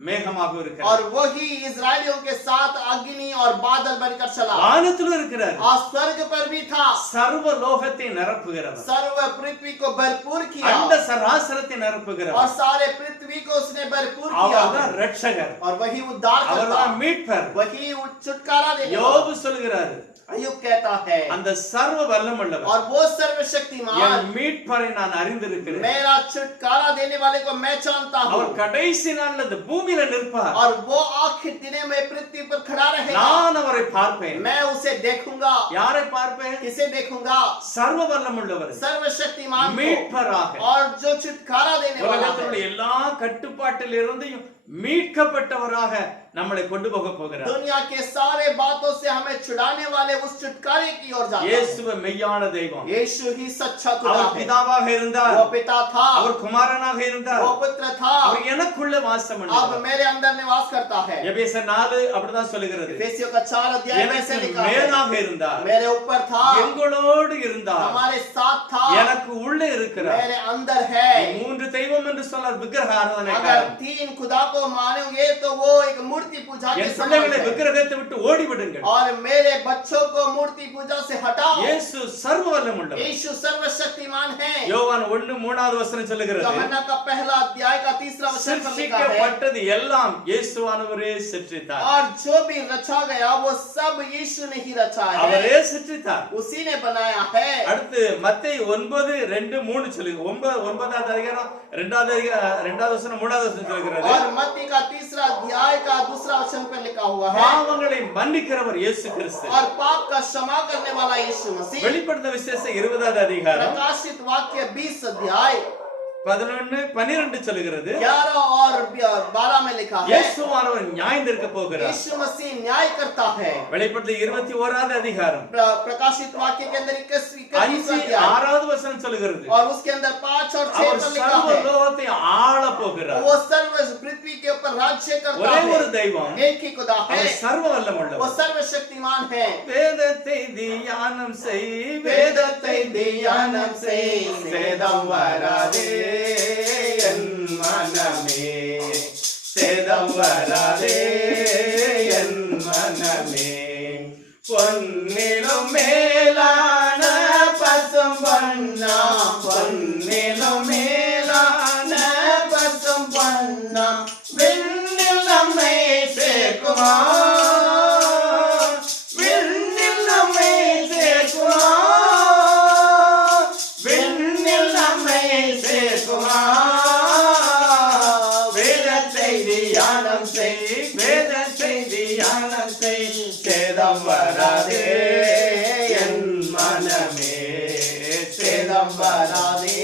மேகமாகவும் இருக்கிறார். और वही इजरायलियों के साथ अग्नि और बादल बनकर चला, வானத்திலும் இருக்கிறார். और स्वर्ग पर भी था, சர்வ லோகத்தை நிரப்புகிறவர், सर्व पृथ्वी को भरपूर किया, அண்ட சராசரத்தை நிரப்புகிறவர். और सारे पृथ्वी को उसने भरपूर किया, அவர்தான் ரட்சகர், और वही उद्धार करता, அவர்தான் மீட்பர். वही छुटकारा देने वाला। யோபு சொல்கிறாரு, अय्यूब कहता है அந்த சர்வ வல்லமுள்ளவர், और वो सर्वशक्तिमान, என் மீட்பரை நான் அறிந்திருக்கிறேன். मेरा छुटकारा देने वाले को मैं जानता हूँ, அவர் கடைசி நாள்ல இந்த பூமியில நிற்பார், और वो आखिर दिन में पृथ्वी पर खड़ा रहेगा, நான் அவரை பார்ப்பேன். मैं उसे देखूंगा। யாரை பார்ப்பேன்? किसे देखूंगा? சர்வ வல்லமுள்ளவர், सर्वशक्तिमान को, மீட்பராக, और जो छुटकारा देने वाला உலகத்தினுடைய है, எல்லா கட்டுப்பாட்டில் இருந்தும் மீட்கப்பட்டவராக நம்மளை கொண்டு போக போகிறார். दुनिया के सारे बातों से हमें छुड़ाने वाले उस छुटकारे की ओर जाता है। இயேசுவே மெய்யான தெய்வம். यीशु ही सच्चा खुदा அவர் है। பிதாவாக இருந்தார், वो पिता था, அவர் குமாரனாக இருந்தார், वो पुत्र था, அவர் எனக்குள்ள வாசம் अब பண்ணுகிறார். मेरे अंदर निवास करता है। எபேசியர் 4 அப்படிதான் சொல்லுகிறது, एफेसियों का 4 अध्याय में से எனக்கு लिखा है, மேலாக இருந்தார், मेरे ऊपर था, எங்களோடு இருந்தார், हमारे साथ था, எனக்கு உள்ளே இருக்கிறார். मेरे अंदर है। மூன்று தெய்வம் என்று சொன்னார் விக்கிரக अगर ஆராதனைக்காரன். 3 खुदा को मानोगे तो वो एक मूर्ति पूजा के என் समान பிள்ளைகளை है, விக்கிரகத்தை விட்டு ஓடி விடுங்கள். और मेरे बच्चों को मूर्ति पूजा से हटाओ। இயேசு சர்வ வல்லமுள்ளவர். यीशु सर्वशक्तिमान है। யோவான் 1:3 வசனம் சொல்லுகிறது, यूहन्ना का पहला अध्याय का 3रा वचन पर लिखा है, சிருஷ்டிக்கப்பட்டது எல்லாம் இயேசுவானவரே சிருஷ்டித்தார். और जो भी रचा गया वो सब यीशु ने ही रचा है, அவரே சிருஷ்டித்தார். उसी ने बनाया है। அடுத்து மத்தேயு 9:2-3 சொல்லுங்க. 9வது அதிகாரம் 2வது வசனம் 3வது வசனம் சொல்கிறது, और मत्ती का 3रा अध्याय का 2रा वचन पर लिखा हुआ है, பாவங்களை மன்னிக்கிறவர் இயேசு கிறிஸ்து. और पाप का क्षमा करने वाला यीशु मसीह। வெளிப்படுத்தின விசேஷம் 20வது அதிகாரம் प्रकाशित वाक्य 20 अध्याय 11:12 சொல்லுகிறது 11 और 12 में लिखा है இயேசுவானவர் நியாயம் தீர்க்க போகிறார். यीशु मसीह न्याय करता है। வெளிப்படுத்தல் 21வது அதிகாரம் प्रकाशित वाक्य के अंदर 21 5 अध्याय 6வது வசனம் சொல்லுகிறது और उसके अंदर 5 और 6 அவர் पर लिखा சர்வ है லோகத்தை ஆள போகிறார். वो सर्व पृथ्वी के ऊपर राज्य करता ஒரே ஒரு है। தெய்வம், एक ही खुदा है, அவர் சர்வ वो வல்லமுள்ளவர். सर्वशक्तिमान है। வேதத்தை தியானம் செய், வேதத்தை தியானம் செய், சேதம் வராதே என் மனமே, சேதம் வராதே என் மனமே, பொன்னிலும் மேலான பசும் பொன்னா, பொன்னிலும் மேலான பசும் பொன்னா, விண்ணில் நம்மை சேர்க்குமா, விண்ணில் நம்மை சேர்க்குமா, விண்ணில் நம்மை சேர்க்குமா, வேதத்தை தியானம் செய், வேதத்தை தியானம் செய், சேதம் வராதே என் மனமே, சேதம் வராதே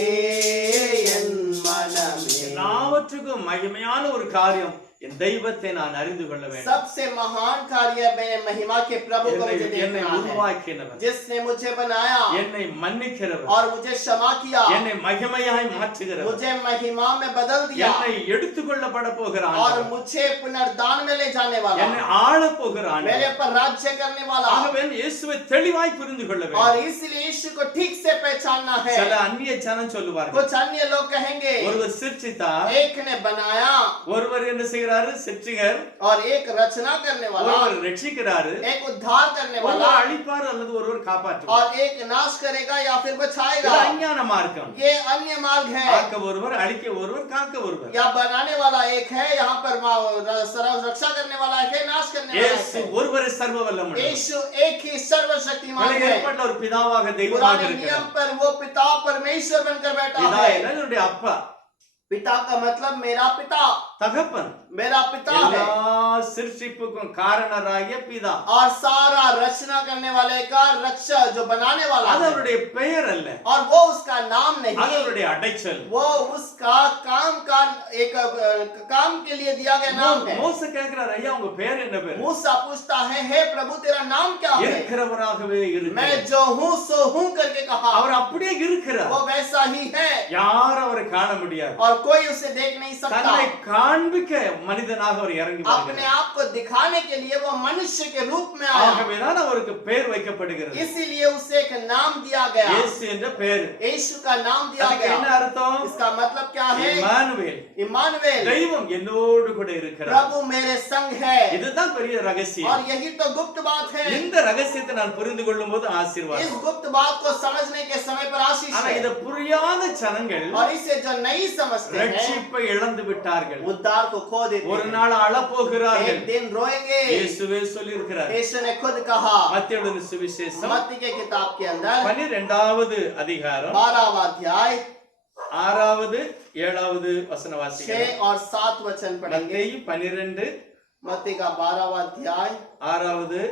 என் மனமே। எல்லாவற்றுக்கும் மகிமையான ஒரு காரியம், என் தெய்வத்தை நான் அறிந்து கொள்ள வேண்டும். सबसे महान कार्य मैंने महिमा के प्रभु को मुझे என்னை देखना है, உருவாக்கினவர், जिसने मुझे बनाया என்னை மன்னிக்கிறவர், और मुझे क्षमा किया, என்னை மகிமையாய் மாற்றுகிறவர், मुझे महिमा में बदल दिया என்னை எடுத்துக்கொள்ளப்பட போகிற और ஆண்டவர், मुझे पुनर्दान में ले जाने वाला, என்னை ஆள போகிற मेरे ஆண்டவர். पर राज्य करने वाला। ஆகவே இயேசுவை தெளிவாய் புரிந்து கொள்ள வேண்டும். और इसलिए यीशु को ठीक से पहचानना है। சில அந்நிய ஜனம் சொல்லுவார்கள், कुछ अन्य लोग कहेंगे ஒருவர் சிருஷ்டித்தார், एक ने बनाया ஒருவர் என்ன செய்கிறாரு, சிருஷ்டிகர், और एक रचना करने वाला, ஒருவர் ரட்சிக்கிறாரு, एक उद्धार करने ஒருவர் वाला, அழிப்பார் அல்லது ஒருவர் காப்பாற்றுவார். और एक नाश करेगा या फिर இது बचाएगा। அஞ்ஞான மார்க்கம். ये अन्य मार्ग है। காக்க ஒருவர், அழிக்க ஒருவர், காக்க ஒருவர். या बनाने वाला एक है, यहाँ पर रक्षा करने वाला एक है, नाश करने वाला இயேசு एक है। ஒருவரே சர்வ வல்லமையுள்ளவர். यीशु एक ही सर्वशक्तिमान பழைய है। ஏற்பாட்டில் ஒரு பிதாவாக தெய்வமாக पुराने नियम இருக்கிறார். पर वो पिता परमेश्वर बनकर बैठा பிதா है। என்ன, என்னுடைய அப்பா, पिता का मतलब मेरा पिता, தகப்பன், मेरा पिता है। எல்லா சிருஷ்டிப்புக்கும் காரணராகிய பிதா. और सारा रचना करने वाले का रक्षा जो बनाने वाला அது है, அவருடைய பெயர் அல்ல, और वो उसका नाम அது नहीं, அவருடைய அடைச்சல். वो उसका काम का एक काम के लिए दिया गया नाम है। மோசே கேட்கிறார், ஐயா உங்க பேர் என்ன பேர்? मूसा पूछता है, हे प्रभु तेरा नाम क्या है? இருக்கிறவராகவே मैं இருக்கிறார். जो हूँ सो हूँ करके कहा। அவர் அப்படியே இருக்கிறார், वो वैसा ही है யாரும் அவரை காண முடியாது. और कोई उसे देख नहीं सकता। தன்னை காண்பிக்க மனிதனாக அவர் இறங்கி अपने வருகிறார். आप को दिखाने के लिए वो मनुष्य के रूप में आया, ஆகவேதான் அவருக்கு பெயர் வைக்கப்படுகிறது. इसीलिए उसे एक नाम दिया गया, இயேசு என்ற பெயர். यीशु का नाम दिया அதுக்கு என்ன गया। அர்த்தம்? इसका मतलब क्या है? இம்மானுவேல், इमानुएल, தெய்வம் என்னோடு கூட இருக்கிறார். प्रभु मेरे संग है। இதுதான் பெரிய ரகசியம். और यही तो गुप्त बात है। இந்த ரகசியத்தை நான் புரிந்து கொள்ளும் போது इस ஆசீர்வாதம். गुप्त बात को समझने के समय पर आशीष ஆனா है। இத புரியாத ஜனங்கள் और इसे जो नहीं समझते हैं, ரட்சிப்பை இழந்து விட்டார்கள். उद्धार को खो देते ஒரு हैं। நாள் அழ போகிறார்கள். एक दिन रोएंगे। இயேசுவே சொல்லி இருக்கிறார். यीशु ने खुद कहा மத்தேயுவின் சுவிசேஷம் मत्ती के किताब के अंदर 12வது அதிகாரம் 12वां अध्याय 6வது 7வது வசன வாசிக்கலாம். 6 और 7 वचन पढ़ेंगे। மத்தேயு 12 मत्ती का 12वां अध्याय 6வது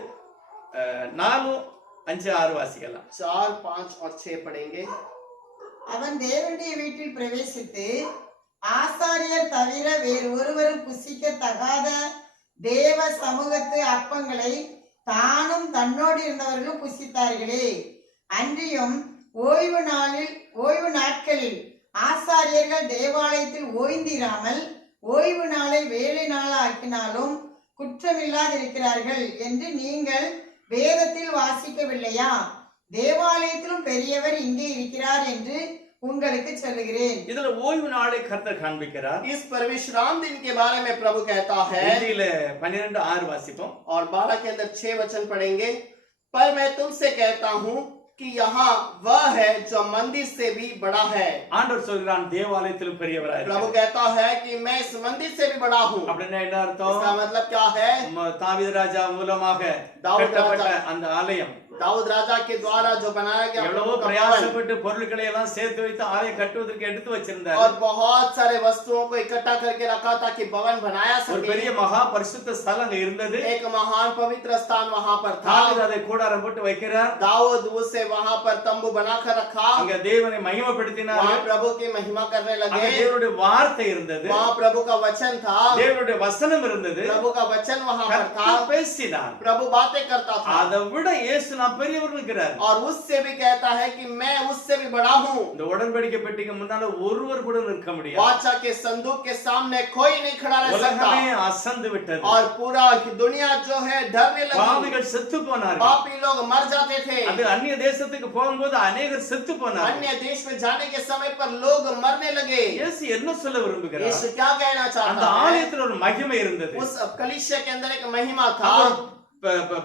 4 5 6 வாசிக்கலாம். 4 5 और 6 पढ़ेंगे। அவன் தேவனுடைய வீட்டில் பிரவேசித்து ஆசாரியர் தவிர வேறு ஒருவரும் புசிக்க தகாத தேவ சமூகத்து அப்பங்களை தானும் தன்னோடு இருந்தவர்களும் புசித்தார்களே. அன்றியும் ஓய்வு நாட்களில் ஆசாரியர்கள் தேவாலயத்தில் ஓய்ந்திராமல் ஓய்வு நாளை வேலை நாளாக்கினாலும் குற்றமில்லாதிருக்கிறார்கள் என்று நீங்கள் வேதத்தில் வாசிக்கவில்லையா? தேவாலயத்திலும் பெரியவர் இங்கே இருக்கிறார் என்று உங்களுக்கு சொல்லுகிறேன். இதுல ஓய்வு நாளை கர்த்தர் காண்பிக்கிறார். इस परमेश्वराम दिन के बारे में प्रभु कहता है। இன்றில 12:6 வாசிப்போம். और 12 के अंदर 6 वचन पढ़ेंगे। पर मैं तुमसे कहता हूँ कि यहाँ वह है जो मंदिर से भी बड़ा है। ஆண்டவர் சொல்கிறான் தேவாலயத்திலும் பெரியவராய் प्रभु இருக்கிறார். कहता है कि मैं इस मंदिर से भी बड़ा हूँ। அப்படின்னா என்ன அர்த்தம்? इसका मतलब क्या है? தாவீது ராஜா மூலமாக தாவீது கட்டப்பட்ட ராஜா அந்த ஆலயம், दाऊद राजा के द्वारा जो बनाया गया எவ்வளவோ प्रभु का भवन பிரயாசப்பட்டு பொருட்களை எல்லாம் சேர்த்து வைத்து ஆலயம் கட்டுவதற்கு எடுத்து வச்சிருந்தார் और बहुत सारे वस्तुओं को इकट्ठा करके रखा ताकि भवन बनाया ஒரு सके। பெரிய மகா பரிசுத்த ஸ்தலம் அங்க இருந்தது एक महान पवित्र स्थान वहां पर था। தாவீது அதை கூடாரம் போட்டு வைக்கிறார் दाऊद उसे वहां पर तंबू बनाकर रखा। அங்க தேவனை மகிமைப்படுத்தினார் वहां प्रभु की महिमा करने அங்க लगे। தேவனுடைய வார்த்தை இருந்தது वहां प्रभु का वचन था। தேவனுடைய வசனம் இருந்தது प्रभु का वचन वहां पर था। கர்த்தர் பேசினார் प्रभु बातें करता था அதை விட இயேசு நான் பெரியவர்ங்கிறார் और उससे भी कहता है कि मैं उससे भी बड़ा हूँ। இந்த உடன்படிக்கை பெட்டிக்கு முன்னால ஒருவர் கூட நிற்க முடியாது वाचा के संदूक के सामने कोई नहीं खड़ा रह सकता உலகமே அசந்து விட்டது और पूरा दुनिया जो है डरने लगी। பாவிகள் செத்து போனார்கள் पापी लोग मर जाते थे। அது அந்நிய தேசத்துக்கு போகும்போது अनेகர் செத்து போனார்கள் अन्य देश में जाने के समय पर लोग मरने लगे। இயேசு என்ன சொல்ல விரும்புகிறார் यीशु क्या कहना அந்த चाहता है? ஆலயத்துல ஒரு மகிமை இருந்தது उस कलीसिया के अंदर एक महिमा था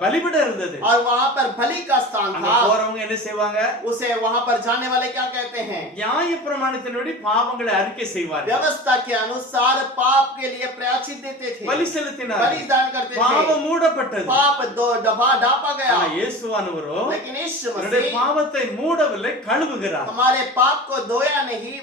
பலிபீடம் இருந்தது और वहां पर बलि का स्थान அங்க था। போறவங்க என்ன செய்வாங்க उसे वहां पर जाने वाले क्या कहते हैं? நியாய பிரமாணத்தின்படி பாவங்களை அறிக்கை செய்வார்கள் व्यवस्था के अनुसार पाप के लिए प्रायश्चित देते थे, பலி செலுத்தினார்கள் बलिदान करते थे। பாவம் மூடப்பட்டது पाप दो दबा ढापा गया। ஆனா இயேசுவானவரோ लेकिन यीशु தன்னுடைய मसीह பாவத்தை மூடவில்லை கழுவுகிறார் हमारे पाप को धोया नहीं,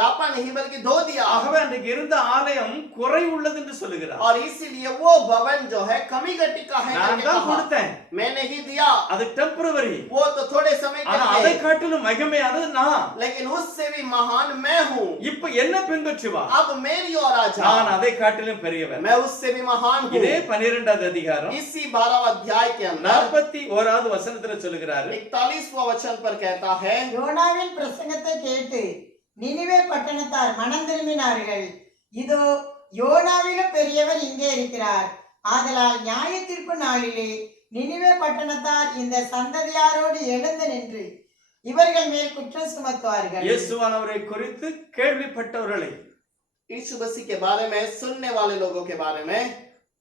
ढापा नहीं बल्कि धो दिया। ஆகவே அன்றைக்கு இருந்த ஆலயம் குறை உள்ளது என்று சொல்லுகிறார் और इसीलिए वो भवन जो है कमी घटी का है நான் करके தான் कहा। கொடுத்தேன் मैंने ही दिया। அது டெம்பரவரி वो तो थोड़े समय के ஆனா அதை लिए, காட்டிலும் மகிமையானது நான் लेकिन उससे भी महान मैं हूँ। இப்ப என்ன பின்பற்றி வா अब मेरी ओर आ जा, நான் அதை காட்டிலும் பெரியவன் मैं उससे भी महान हूँ। இதே 12வது அதிகாரம் इसी 12वां अध्याय के अंदर 41வது வசனத்துல சொல்லுகிறாரு 41वां वचन पर कहता है, யோனாவின் பிரசங்கத்தை கேட்டு நினிவே பட்டணத்தார் மனம் திரும்பினார்கள். இதோ யோனாவிலும் பெரியவர் இங்கே இருக்கிறார். ஆதலால் நியாய தீர்ப்பு நாளிலே நினிவே பட்டணத்தார் இந்த சந்ததியாரோடு எழுந்து நின்று இவர்கள் மேல் குற்றம் சுமத்துவார்கள். இயேசுவானவரை குறித்து கேள்விப்பட்டவர்களை यीशु मसीह के बारे में सुनने वाले लोगों के बारे में,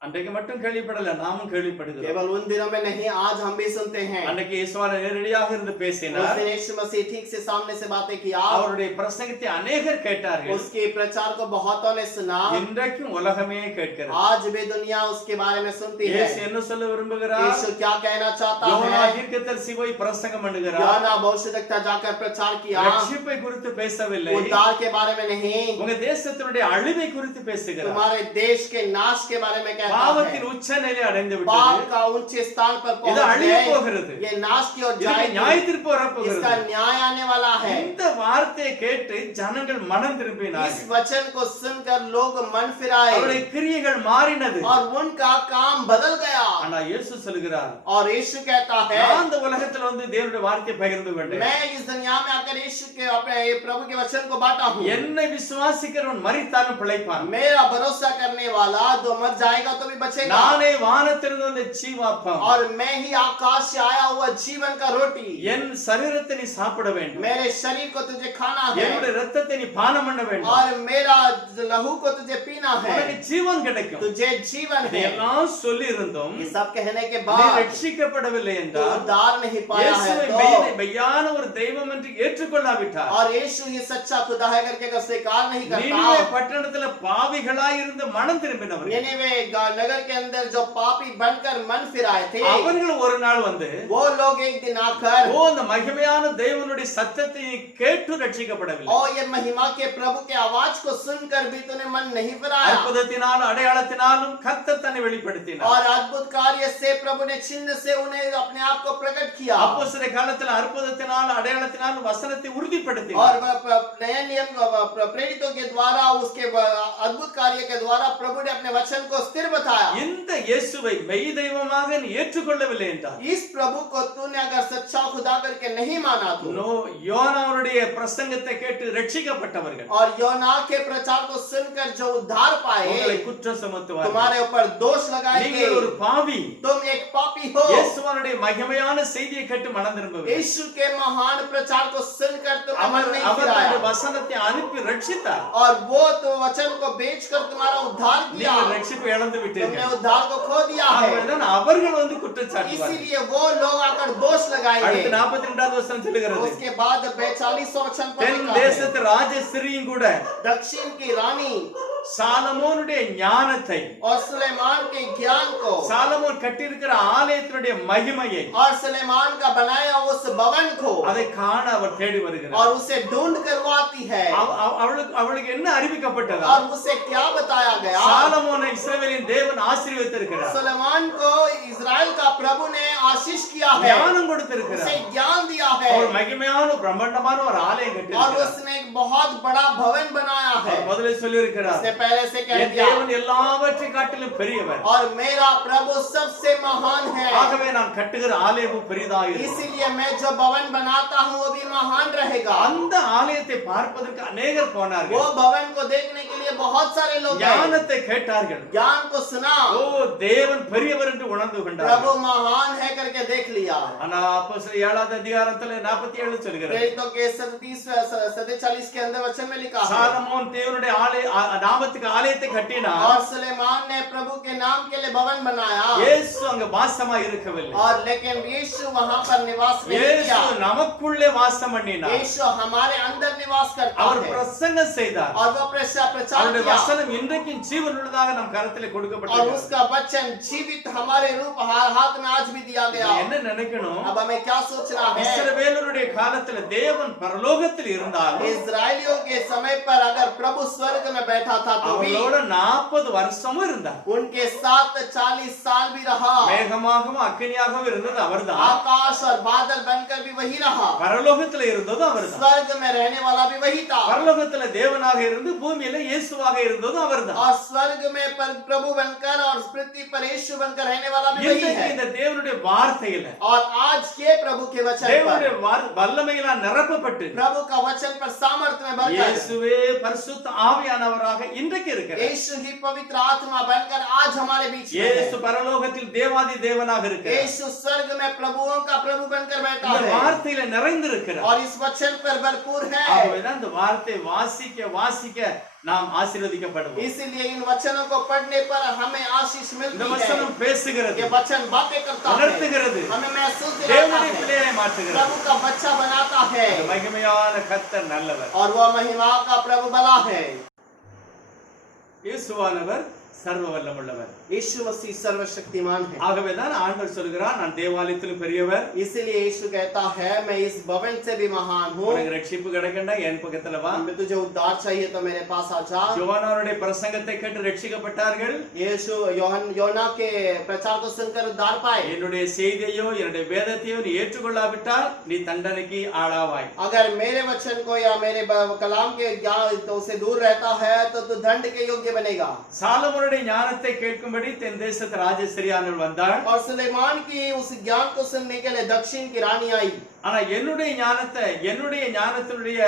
அன்றைக்கு மட்டும் கேள்விப்படல நாமும் கேள்விப்படுகிறோம் केवल उन दिनों में नहीं, आज हम भी सुनते हैं। அன்றைக்கு இயேசுவான நேரடியாக இருந்து उस பேசினார் दिन यीशु मसीह ठीक से सामने से बातें किया। அவருடைய பிரசங்கத்தை अनेகர் கேட்டார்கள் उसके प्रचार को बहुतों ने सुना। இன்றைக்கும் உலகமே கேட்கிறது आज भी दुनिया उसके बारे में सुनती है। இயேசு என்ன சொல்ல விரும்புகிறார் यीशु क्या कहना चाहता யோனா है? தீர்க்கதரிசி போய் பிரசங்கம் பண்ணுகிறார் योना भविष्यद्वक्ता जाकर प्रचार किया, ரட்சிப்பை குறித்து பேசவில்லை उद्धार के बारे में नहीं, உங்க தேசத்தினுடைய அழிவை குறித்து பேசுகிறார் तुम्हारे देश के नाश के बारे में कहता பாவத்தின் है। உச்ச நிலை அடைந்து पाप விட்டது का ऊंचे स्थान पर இது पहुंच அழிய गए, போகிறது ये नाश की ओर இதுக்கு நியாய जाएगी, தீர்ப்பு வரப்போகிறது इसका न्याय आने वाला है। இந்த வார்த்தையை கேட்டு ஜனங்கள் மனம் इस திரும்பினார்கள் वचन को सुनकर लोग मन फिराए அவருடைய கிரியைகள் மாறினது और उनका काम बदल गया। ஆனா இயேசு சொல்கிறார் और यीशु कहता है, நான் இந்த உலகத்துல வந்து தேவனுடைய வார்த்தையை பகிர்ந்து கொண்டேன் मैं इस दुनिया में आकर यीशु के अपने प्रभु के वचन को बांटा हूँ। என்னை விசுவாசிக்கிறவன் மரித்தாலும் பிழைப்பான் मेरा भरोसा करने वाला जो मर जाएगा तो भी बचेगा, நானே வானத்திலிருந்து வந்த ஜீவாப்பம் और मैं ही आकाश से आया हुआ जीवन का रोटी। என் சரீரத்தை நீ சாப்பிட வேண்டும் मेरे शरीर को तुझे खाना है என்னுடைய ரத்தத்தை நீ பானம் பண்ண வேண்டும் और मेरा लहू को तुझे पीना है, உனக்கு ஜீவன் கிடைக்கும் तुझे जीवन है। இதையெல்லாம் சொல்லி இருந்தும் ये सब कहने के நீ बाद ரட்சிக்கப்படவில்லை तो என்றால் उद्धार नहीं पाया है இயேசுவை तो, மெய்யான ஒரு தெய்வம் என்று ஏற்றுக்கொள்ளாவிட்டார் और यीशु ही सच्चा खुदा है करके अगर स्वीकार नहीं நினிவே करता, பட்டணத்துல பாவிகளாய் இருந்து மனம் திரும்பினவர்கள் निनिवे नगर के अंदर जो पापी बनकर मन फिराए थे, அவர்கள் ஒரு நாள் வந்து वो लोग एक दिन आकर, ஓ அந்த மகிமையான தேவனுடைய சத்தத்தை நீ கேட்டு ரட்சிக்கப்படவில்லை और ये महिमा के प्रभु के आवाज को सुनकर भी तूने मन नहीं फिराया, அற்புதத்தினாலும் அடையாளத்தினாலும் கர்த்தர் தன்னை வெளிப்படுத்தினார் और अद्भुत कार्य से प्रभु ने चिन्ह से उन्हें अपने आप को प्रकट किया, அப்போஸ்தலர் காலத்துல அற்புதத்தினாலும் அடையாளத்தினாலும் வசனத்தை உறுதிப்படுத்தினார் और नए नियम प्रेरितों के द्वारा उसके अद्भुत कार्य के द्वारा प्रभु ने अपने वचन को स्थिर बताया। இந்த இயேசுவை மெய் தெய்வமாக நீ ஏற்றுக்கொள்ளவில்லை என்றார் इस प्रभु को तूने अगर सच्चा खुदा करके नहीं माना तो, யோனாவுடைய பிரசங்கத்தை கேட்டு ரட்சிக்கப்பட்டவர்கள் और योना के प्रचार को सुनकर जो उद्धार पाए, உங்களை குற்றம் சுமத்துவார்கள் तुम्हारे ऊपर दोष लगाएंगे, நீங்கள் ஒரு பாவி तुम एक पापी हो। இயேசுவனுடைய மகிமையான செய்தியை கேட்டு மனம் திரும்பவில்லை यीशु के महान प्रचार को सुनकर तुम मन அவர் नहीं அவர் फिराया, தன்னுடைய வசனத்தை அனுப்பி ரட்சித்தார் और वो तो वचन को बेचकर तुम्हारा उद्धार किया, நீங்கள் ரட்சிப்பை இழந்து तुमने விட்டீர்கள் उद्धार को खो दिया है। ஆகவேதான் அவர்கள் வந்து குற்றம் சாட்டுவார்கள் इसीलिए वो लोग आकर दोष लगाएंगे। அடுத்து 42வது வசனம் சொல்லுகிறது उसके बाद 42वां वचन पर தென் लिखा है, தேசத்து ராஜஸ்திரியும் கூட दक्षिण की रानी சாலமோனுடைய ஞானத்தை और सुलेमान के ज्ञान को சாலமோன் கட்டியிருக்கிற ஆலயத்தினுடைய மகிமையை और सुलेमान का बनाया उस भवन को அதை காண அவர் தேடி வருகிறார். और उसे ढूंढ करवाती है அவளுக்கு என்ன அறிவிக்கப்பட்டதா? और उसे क्या बताया गया? சாலமோனை இஸ்ரவேலின் தேவன் ஆசீர்வதித்திருக்கிறார். सुलेमान को इजराइल का प्रभु ने आशीष किया है, ஞானம் கொடுத்திருக்கிறார். उसे ज्ञान दिया है அவர் மகிமையான பிரம்மாண்டமான ஒரு ஆலயம் और கட்டியிருக்கிறார். उसने एक बहुत बड़ा भवन बनाया है। முதல்ல சொல்லி இருக்கிறார், उसने पहले से कह என் दिया தேவன் எல்லாவற்றை காட்டிலும் பெரியவர். और मेरा प्रभु सबसे महान है, ஆகவே நான் கட்டுகிற ஆலயமும் பெரிதாக இருக்கும். इसीलिए मैं जो भवन बनाता हूँ वो भी महान रहेगा। அந்த ஆலயத்தை பார்ப்பதற்கு अनेகர் वो போனார்கள். भवन को देखने के लिए बहुत सारे लोग गए, ஞானத்தை கேட்டார்கள். ज्ञान को सुना, ஓ தேவன் பெரியவர் என்று உணர்ந்து கொண்டார்கள். प्रभु महान है करके देख लिया। ஆனா அப்போஸ்தலர் 7வது அதிகாரத்துல 47 சொல்கிறார், प्रेरितों के 47 के अंदर वचन में लिखा है, சாலமோன் தேவனுடைய நாமத்துக்கு ஆலயத்தை கட்டினார். और सुलेमान ने प्रभु के नाम के लिए भवन बनाया, இயேசு அங்க வாசமா இருக்கவில்லை. और लेकिन यीशु वहां पर निवास नहीं இயேசு किया। நமக்குள்ளே வாசம் பண்ணினார். यीशु हमारे अंदर निवास करता அவர் है பிரசங்கம் செய்தார். और वो प्रचार அவருடைய किया, வசனம் இன்றைக்கும் ஜீவன் உள்ளதாக நம் கரத்திலே और கொடுக்கப்பட்டிருக்கிறது. उसका वचन जीवित हमारे रूप हाथ में आज भी दिया गया। என்ன நினைக்கணும்? अब हमें क्या सोचना है? இஸ்ரவேலருடைய காலத்துல தேவன் பரலோகத்தில் இருந்தாலும் इजरायलियों के समय पर अगर प्रभु स्वर्ग में बैठा था तो भी அவர்களோட 40 வருஷமும் இருந்தார். उनके साथ 40 साल भी रहा, மேகமாகவும் அக்கினியாகவும் இருந்தது அவர்தான். आकाश और बादल बनकर भी वही रहा, பரலோகத்துல இருந்ததும் அவர்தான். स्वर्ग में रहने वाला भी वही था, பரலோகத்துல தேவனாக இருந்து பூமியில இயேசுவாக இருந்ததும் அவர்தான். और स्वर्ग में प्रभु बनकर और पृथ्वी पर यीशु बनकर रहने वाला भी वही இன்றைக்கு है। இந்த தேவனுடைய வார்த்தையில और आज के प्रभु के वचन தேவனுடைய पर வல்லமையினால் நிரப்பப்பட்டு प्रभु का वचन पर सामर्थ्य में भरकर இயேசுவே பரிசுத்த ஆவியானவராக இன்றைக்கு இருக்கிறார். यीशु ही पवित्र आत्मा बनकर आज हमारे बीच में இயேசு है। பரலோகத்தில் தேவாதி தேவனாக இருக்கிறார். यीशु स्वर्ग में प्रभुओं का प्रभु बनकर बैठा இந்த है வார்த்தையில நிறைந்திருக்கிறார். और इस वचन पर भरपूर है। ஆகவேதான் இந்த வார்த்தை வாசிக்க வாசிக்க நாம் ஆசீர்வதிக்கப்படுவோம். इसलिए इन वचनों को पढ़ने पर हमें आशीष இந்த मिलती है। வசனம் பேசுகிறது, ये वचन बातें करता है, உணர்த்துகிறது, हमें महसूस दिलाता தேவனுடைய है, பிள்ளையை மாற்றுகிறது. प्रभु का बच्चा बनाता है, இந்த மகிமையான கர்த்தர் நல்லவர். और वह महिमा का प्रभु भला है। இயேசுவானவர் சர்வ வல்லமுள்ளவர். यीशु मसीह सर्वशक्तिमान है। ஆகவேதான் ஆண்டவர் சொல்கிறார், நான் தேவாலயத்திலும் பெரியவர். इसलिए यीशु कहता है मैं इस भवन से भी महान हूँ। உனக்கு ரட்சிப்பு கிடைக்கண்டா என் பக்கத்துல வா. तुझे उद्धार चाहिए तो मेरे पास आ जा। யோவானுடைய பிரசங்கத்தை கேட்டு ரட்சிக்கப்பட்டார்கள். यीशु योना के प्रचार को सुनकर उद्धार पाए। என்னுடைய செய்தியோ என்னுடைய வேதத்தையோ நீ ஏற்றுக்கொள்ளாவிட்டால் நீ தண்டனைக்கு ஆளாவாய். अगर मेरे वचन को या मेरे कलाम के ज्ञान तो से दूर रहता है तो तू दंड के योग्य बनेगा। சாலமோனுடைய ஞானத்தை கேட்கும்படி தென் தேசத்து ராஜஸ்திரியானவள் வந்தாள். और सुलेमान की उस ज्ञान को सुनने के लिए दक्षिण की रानी आई। ஆனா என்னுடைய ஞானத்தினுடைய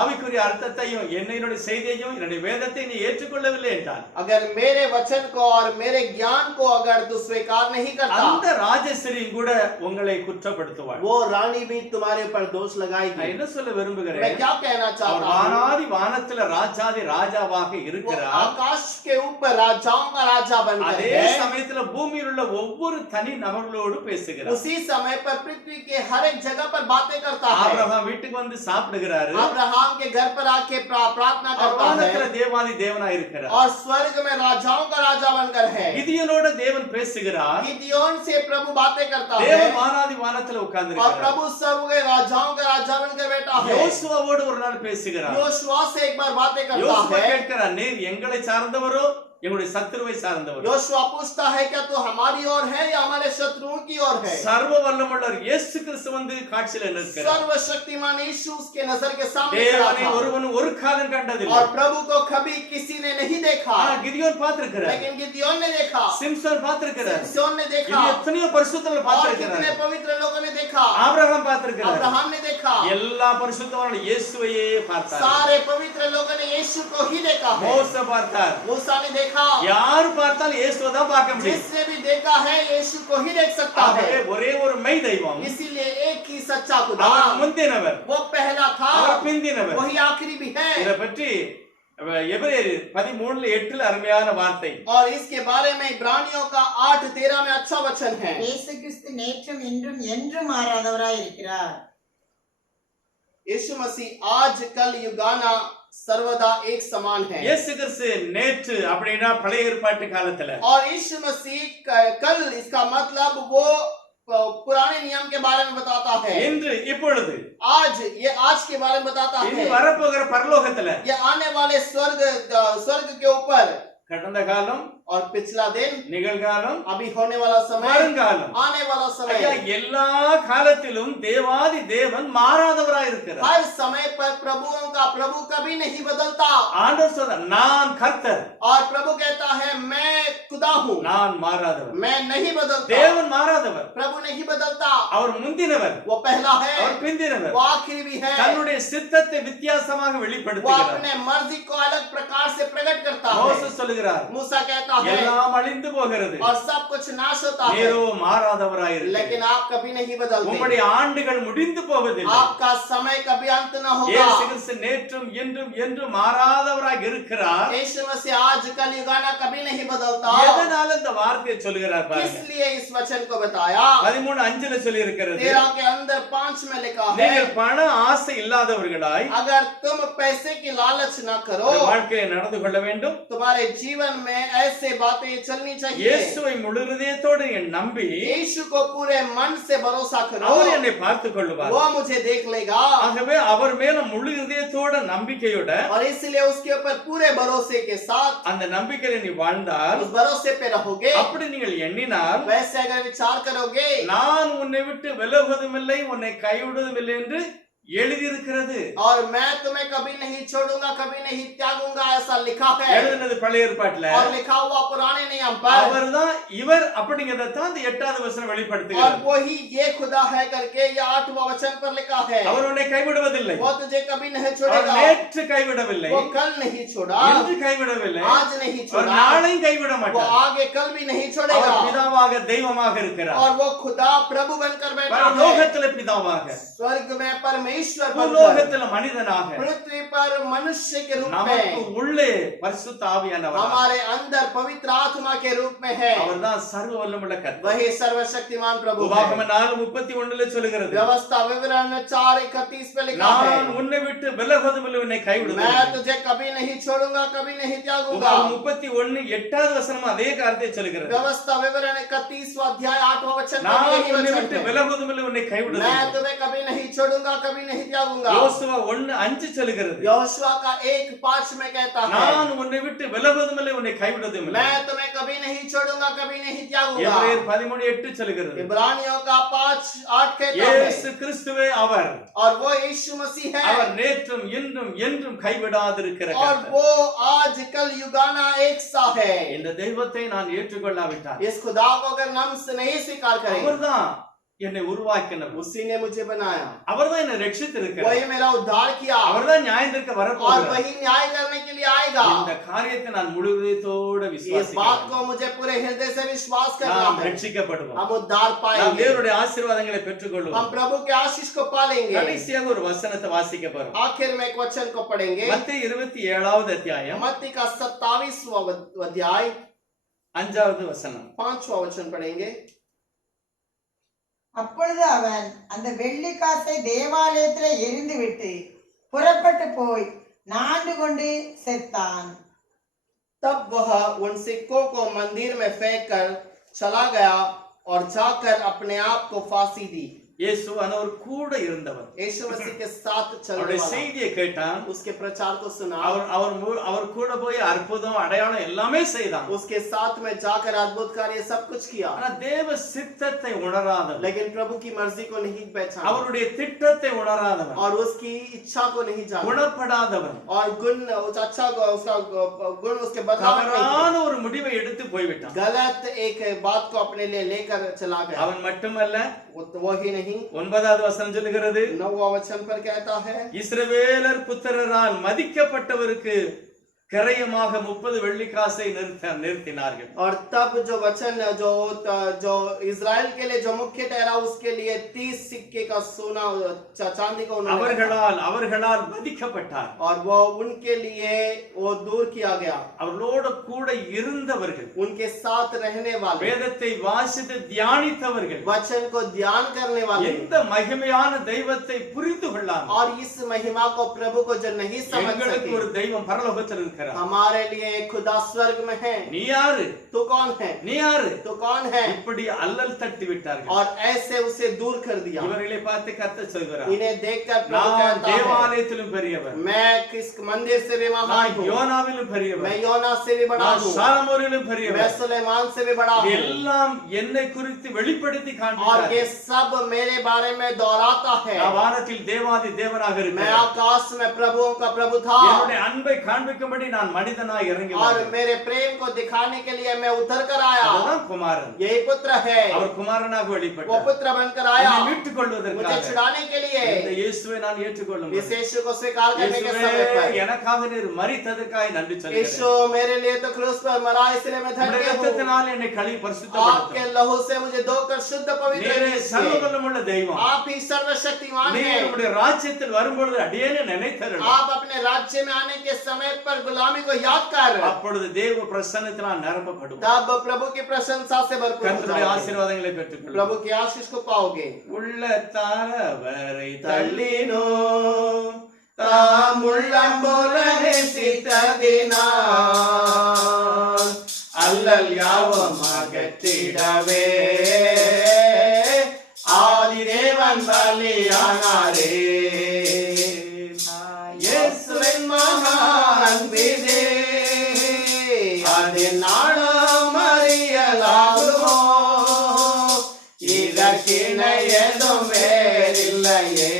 ஆவிக்குரிய அர்த்தத்தையும் என்னுடைய செய்தியையும் என்னுடைய வேதத்தை நீ ஏற்றுக்கொள்ளவில்லை என்றால், अगर मेरे वचन को और मेरे ज्ञान को अगर तू स्वीकार नहीं करता, அந்த ராஜஸ்திரி கூட உங்களை குற்றப்படுத்துவாள். वो रानी भी तुम्हारे ऊपर दोष நான் लगाएगी। என்ன சொல்ல मैं விரும்புகிறேன்? क्या कहना அவர் चाहता हूँ? வானாதி வானத்துல ராஜாதி ராஜாவாக वो இருக்கிறார். आकाश के ऊपर राजाओं का राजा बनकर அதே है। சமயத்துல பூமியில் உள்ள ஒவ்வொரு தனி நபர்களோடு பேசுகிறார். उसी समय पर पृथ्वी के हर एक जगह पर बातें करता है। ஆபிரகாம் வீட்டுக்கு வந்து சாப்பிடுகிறாரு. अब्राहम के घर पर आके प्रार्थना அவர் करता வானத்துல है தேவாதி தேவனாய் இருக்கிறார். और स्वर्ग में राजाओं का राजा बनकर है। கிதியோனோட தேவன் பேசுகிறார். गिदयोन से प्रभु बातें करता है தேவன் வானாதி வானத்துல உட்கார்ந்து और இருக்கிறார். प्रभु सर्व के राजाओं का राजा बनकर बैठा है। யோசுவாவோடு ஒரு நாள் பேசுகிறார். योशुआ से एक बार बातें करता யோசுவா है। கேட்கிறார், நீர் எங்களை சார்ந்தவரோ எங்களுடைய சத்துருவை சார்ந்தவரோ? योशुआ पूछता है क्या तू हमारी ओर है या हमारे शत्रुओं की ओर है? சர்வ வல்லமுள்ளவர் இயேசு கிறிஸ்து வந்து காட்சியில நிற்கிறார். सर्वशक्तिमान यीशु उसके नजर के सामने खड़ा தேவனை था ஒருவனும் ஒரு காலம் கண்டதில்லை. और प्रभु को कभी किसी ने नहीं देखा, ஆனா கிதியோன் பார்த்திருக்கிறார், लेकिन गिदयोन ने देखा, சிம்சோன் பார்த்திருக்கிறார், सिमसोन ने देखा, இது எத்தனையோ பரிசுத்தர்கள் और பார்த்திருக்கிறார், कितने पवित्र लोगों ने देखा, ஆபிரகாம் பார்த்திருக்கிறார். अब्राहम ने देखा, எல்லா பரிசுத்தவான்களும் இயேசுவையே பார்த்தார். सारे पवित्र लोगों ने यीशु को ही देखा है। மோசே பார்த்தார். मूसा ने देखा, யார் பார்த்தாலும் இயேசுவை தான் பார்க்க முடியும். जिसने भी देखा है यीशु को ही देख सकता ஆகவே है। ஒரே ஒரு மெய் தெய்வம், इसीलिए एक ही सच्चा खुदा, அவர் முந்தினவர், वो पहला था, அவர் பிந்தினவர். वही आखिरी भी है। இதை பற்றி எபிரேயர் 13:8 அருமையான வார்த்தை. और इसके बारे में इब्रानियों का 8:13 में अच्छा वचन है। இயேசு கிறிஸ்து நேற்றும் இன்றும் என்றும் மாறாதவராய் இருக்கிறார். यीशु मसीह आज कल युगाना सर्वदा एक समान है இயேசு கிறிஸ்து நேற்று அப்படின்னா பழைய ஏற்பாட்டு காலத்துல और यीशु मसीह कल इसका मतलब वो पुराने नियम के बारे में बताता है இன்று இப்பொழுது आज ये आज के बारे में बताता இனி है வரப்போகிற பரலோகத்துல ये आने वाले स्वर्ग के ऊपर கடந்த காலம் और पिछला दिन நிகழ்காலம் अभी होने वाला समय வருங்காலம் आने वाला ஐயா समय எல்லா காலத்திலும் தேவாதி தேவன் மாறாதவராய் இருக்கிறார் हर समय पर प्रभु कभी नहीं बदलता ஆண்டவர் சொல்றார் நான் கர்த்தர் और प्रभु कहता है मैं खुदा हूँ நான் மாறாதவர் मैं नहीं बदलता தேவன் மாறாதவர் प्रभु नहीं बदलता அவர் முந்தினவர் वो पहला है அவர் பிந்தினவர் वो आखिरी भी है தன்னுடைய சித்தத்தை வித்தியாசமாக वो வெளிப்படுத்துகிறார் अपने मर्जी को अलग प्रकार से प्रकट करता है மோசே சொல்லுகிறார் मूसा कहता है எல்லாம் அழிந்து போகிறது और सब कुछ नाश होता है நீரோ மாறாதவராய் இருக்கிறீர் लेकिन आप कभी नहीं बदलते உம்முடைய ஆண்டுகள் முடிந்து போவதில்லை आपका समय कभी अंत न होगा இயேசு கிறிஸ்து நேற்றும் இன்றும் என்றும் மாறாதவராய் இருக்கிறார் यीशु मसीह आज कल युगाना कभी नहीं बदलता எதனால இந்த வார்த்தையை சொல்லுகிறார் किस பாருங்க लिए इस वचन को बताया 13:5 சொல்லி இருக்கிறது 13 के अंदर 5 में लिखा है நீங்கள் பண ஆசை இல்லாதவர்களாய் अगर तुम पैसे की लालच न करो வாழ்க்கையை நடந்து கொள்ள வேண்டும் तुम्हारे जीवन में ऐसे बातें चलनी चाहिए இயேசுவை முழு இதயத்தோடு நம்பி यीशु को पूरे मन से भरोसा करो அவர் என்னை பார்த்துக் கொள்வார் वो मुझे देख लेगा ஆகவே அவர் மேல முழு இதயத்தோட நம்பிக்கையோட और इसलिए उसके ऊपर पूरे भरोसे के साथ அந்த நம்பிக்கையில நீ வாழ்ந்தால் उस भरोसे पे रहोगे அப்படி நீங்கள் எண்ணினால் वैसे अगर विचार करोगे நான் உன்னை விட்டு விலகுவதும் இல்லை உன்னை கைவிடுவதும் இல்லை என்று எழுதியிருக்கிறது और मैं तुम्हें कभी नहीं छोड़ूंगा कभी नहीं त्यागूंगा ऐसा लिखा है எழுதினது பழைய ஏற்பாட்டுல और लिखा हुआ पुराने नियम पर அவர்தான் இவர் அப்படிங்கறத தான் அந்த 8வது வசனம் और வெளிப்படுத்துகிறது वही ये खुदा है करके ये 8वां वचन पर लिखा है அவர் உன்னை கைவிடுவதில்லை वो तुझे कभी नहीं அவர் छोड़ेगा நேற்று கைவிடவில்லை वो कल नहीं छोड़ा இன்று கைவிடவில்லை आज नहीं அவர் छोड़ा நாளையும் கைவிட वो மாட்டார் आगे कल भी नहीं அவர் छोड़ेगा பிதாவாக தெய்வமாக இருக்கிறார் और वो खुदा प्रभु बनकर बैठा है பரலோகத்திலே பிதாவாக स्वर्ग में परमेश्वर बनकर பூலோகத்திலே மனிதனாக पृथ्वी पर मनुष्य के रूप நமக்கு में உள்ளே பரிசுத்த ஆவியானவர் हमारे अंदर पवित्र आत्मा के रूप में है அவர்தான் சர்வ வல்லமையுள்ள கர்த்தர் वही सर्वशक्तिमान प्रभु है உபாகமம் 4:31 சொல்லுகிறது व्यवस्था विवरण 4:31 पे लिखा है நான் உன்னை விட்டு விலகுவதும் இல்லை உன்னை கைவிடுவதும் मैं இல்லை तुझे कभी नहीं छोड़ूंगा कभी नहीं त्यागूंगा உபாகமம் 31:8 வசனம் அதே காரியத்தை சொல்லுகிறது व्यवस्था विवरण 31वां अध्याय 8वां वचन में நான் यही உன்னை वचन விட்டு है விலகுவதும் இல்லை உன்னை கைவிடுவதும் मैं இல்லை तुम्हें कभी नहीं छोड़ूंगा कभी नहीं त्यागूंगा யோசுவா 1:5 சொல்லுகிறது यहोशुआ का 1:5 में कहता है நான் உன்னை விட்டு விலகுவதும் இல்லை உன்னை கைவிடுவதும் இல்லை मैं तुम्हें कभी नहीं छोड़ूंगा कभी नहीं त्यागूंगा எபிரேயர் 13:8 சொல்லுகிறது इब्रानियों का 5:8 कहता இயேசு है கிறிஸ்துவே அவர் और वो यीशु मसीह है அவர் நேற்றும் இன்றும் என்றும் கைவிடாதிருக்கிற और கர்த்தர் वो आज कल युगाना एक सा है இந்த தெய்வத்தை நான் ஏற்றுக்கொள்ளாவிட்டால் इस खुदा को अगर हम नहीं स्वीकार करें அவர்தான் என்னை உருவாக்கினவர் उसी ने मुझे बनाया அவர்தான் என்னை ரட்சித்திருக்கிறார் वही मेरा उद्धार किया அவர்தான் நியாயத்திற்கு और வரப்போகிறார் वही न्याय करने के लिए आएगा இந்த காரியத்தை நான் முழு இதயத்தோடு इस बात விசுவாசிக்கிறேன் को मुझे पूरे हृदय से विश्वास करना நாம் है ரட்சிக்கப்படுவோம் हम उद्धार நாம் पाएंगे தேவனுடைய ஆசீர்வாதங்களை हम பெற்றுக்கொள்வோம் प्रभु के आशीष को पालेंगे கடைசியாக ஒரு வசனத்தை வாசிக்க போறோம் आखिर में एक वचन को पढ़ेंगे மத்தேயு 27வது அத்தியாயம் मत्ती का 27वां अध्याय 5வது வசனம் 5वां वचन पढ़ेंगे அப்பொழுது அவன் அந்த வெள்ளி காசை தேவாலயத்திலே எரிந்துவிட்டு புறப்பட்டு போய் நாண்டு கொண்டு செத்தான். तब वह उन सिक्कों को मंदिर में फेंक कर चला गया और जाकर अपने आप को फांसी दी இயேசு அவர் கூட இருந்தவர் यीशु मसीह के साथ चलने அவருடைய वाला செய்தியை கேட்டான் उसके प्रचार को सुना அவர் கூட போய் அற்புதம் அடையாளம் எல்லாமே செய்தான் उसके साथ में जाकर अद्भुत कार्य सब कुछ किया ஆனா தேவ சித்தத்தை உணராதவர் लेकिन प्रभु की मर्जी को नहीं पहचाना அவருடைய திட்டத்தை உணராதவர் और उसकी इच्छा को नहीं जाना குணப்படாதவர் और गुण उस अच्छा उसका गुण उसके बदलाव नहीं தவறான ஒரு முடிவை எடுத்து போய்விட்டான் गलत एक बात को अपने लिए लेकर चला गया அவன் மட்டுமல்ல वो ही नहीं 9வது வசனம் சொல்லுகிறது 9वां वचन पर कहता है இஸ்ரவேலர் புத்திரரால் மதிக்கப்பட்டவருக்கு கிரயமாக 30 வெள்ளிக்காசை நிறுத்தினார்கள். और तब जो वचन जो इजराइल के लिए जो मुख्य ठहरा उसके लिए 30 सिक्के का सोना चांदी का उन्होंने அவர்களால் வதிக்கப்பட்டார். और वो उनके लिए वो दूर किया गया. அவர்களோடு கூட இருந்தவர்கள், उनके साथ रहने वाले, வேதத்தை வாசித்து தியானித்தவர்கள், वचन को ध्यान करने वाले, இந்த மகிமையான தெய்வத்தை புரிந்து கொள்ளாமல், और इस महिमा को प्रभु को जो नहीं समझ எங்களுக்கு सके, ஒரு தெய்வம் பரலோகத்தில் இருக்கிறார். हमारे लिए एक खुदा स्वर्ग में है. நீ யாரு? तो कौन है? நீ யாரு? तो कौन है? இப்படி அல்லல் தட்டி விட்டார்கள். और ऐसे उसे दूर कर दिया. இவர்களை பார்த்து கர்த்தர் சொல்கிறார், इन्हें देखकर प्रभु நான் कहता है, தேவாலயத்திலும் பெரியவர், मैं किस मंदिर से भी महान நான் हूँ, யோனாவிலும் मैं பெரியவர், योना से भी बड़ा நான் हूँ, சாலமோனிலும் मैं பெரியவர். सुलेमान से भी बड़ा हूँ. எல்லாம் என்னை குறித்து வெளிப்படுத்தி और காண்பித்தார். ये सब मेरे बारे में दोहराता है. நான் வானத்தில் தேவாதி தேவனாக मैं இருக்கிறேன். आकाश में प्रभुओं का प्रभु था. என்னுடைய அன்பை காண்பிக்கும்படி நான் மனிதனாய் இறங்கி और வந்தேன். मेरे प्रेम को दिखाने के लिए मैं उतर कर आया. அதுதான் குமாரன். यही पुत्र है. அவர் குமாரனாக वो வெளிப்பட்டார். पुत्र बनकर आया என்னை மீட்டுக் मुझे கொள்வதற்காக. छुड़ाने के लिए. இந்த இயேசுவை நான் ஏற்றுக்கொள்ளும். इस यीशु को स्वीकार करने के समय இயேசுவே, पर, எனக்காக நீர் மரித்ததற்காக நன்றி यीशु சொல்கிறேன். मेरे लिए तो क्रूस पर मरा, इसलिए मैं உம்முடைய धन्य हूँ. இரத்தத்தினால் என்னை கழுவி आपके பரிசுத்தப்படுத்தும். लहू से मुझे धोकर शुद्ध पवित्र நீரே कीजिए. சர்வவல்லமுள்ள தெய்வம். आप ही सर्वशक्तिमान நீர் हैं. உம்முடைய ராஜ்யத்தில் வரும்பொழுது அடியேனை நினைத்தருளும். आप अपने राज्य में आने के समय पर गुलामी को याद कर, அப்பொழுது தேவ பிரசன்னத்தினால் நிரப்பப்படும். तब प्रभु की प्रशंसा से भरपूर हो கர்த்தருடைய जाओगे. ஆசீர்வாதங்களை பெற்றுக்கொள்ளும். प्रभु की आशीष को पाओगे. உள்ளத்தாரவரை தள்ளினோ தாமுள்ளம் போல நேசித்ததினால் அல்லல் யாவும் அகற்றிடவே ஆதிதேவன் பலியானாரே. இயேசுவின் மகா அன்பிலே அது நாளும் அறியலாகுமோ, இதற்கிணை எதுவும் வேறில்லையே,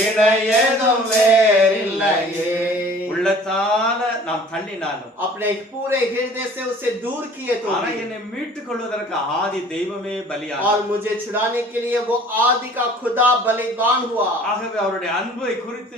இணை எதுவும் வேறில்லையே. உள்ளத்தால நாம் தள்ளினாலும் अपने पूरे हृदय से उसे दूर किए तो ஆனா भी, என்னை மீட்டுக் கொள்வதற்கு ஆதி தெய்வமே பலியானார். और मुझे छुड़ाने के लिए वो आदि का खुदा बलिदान हुआ. ஆகவே அவருடைய அன்பை குறித்து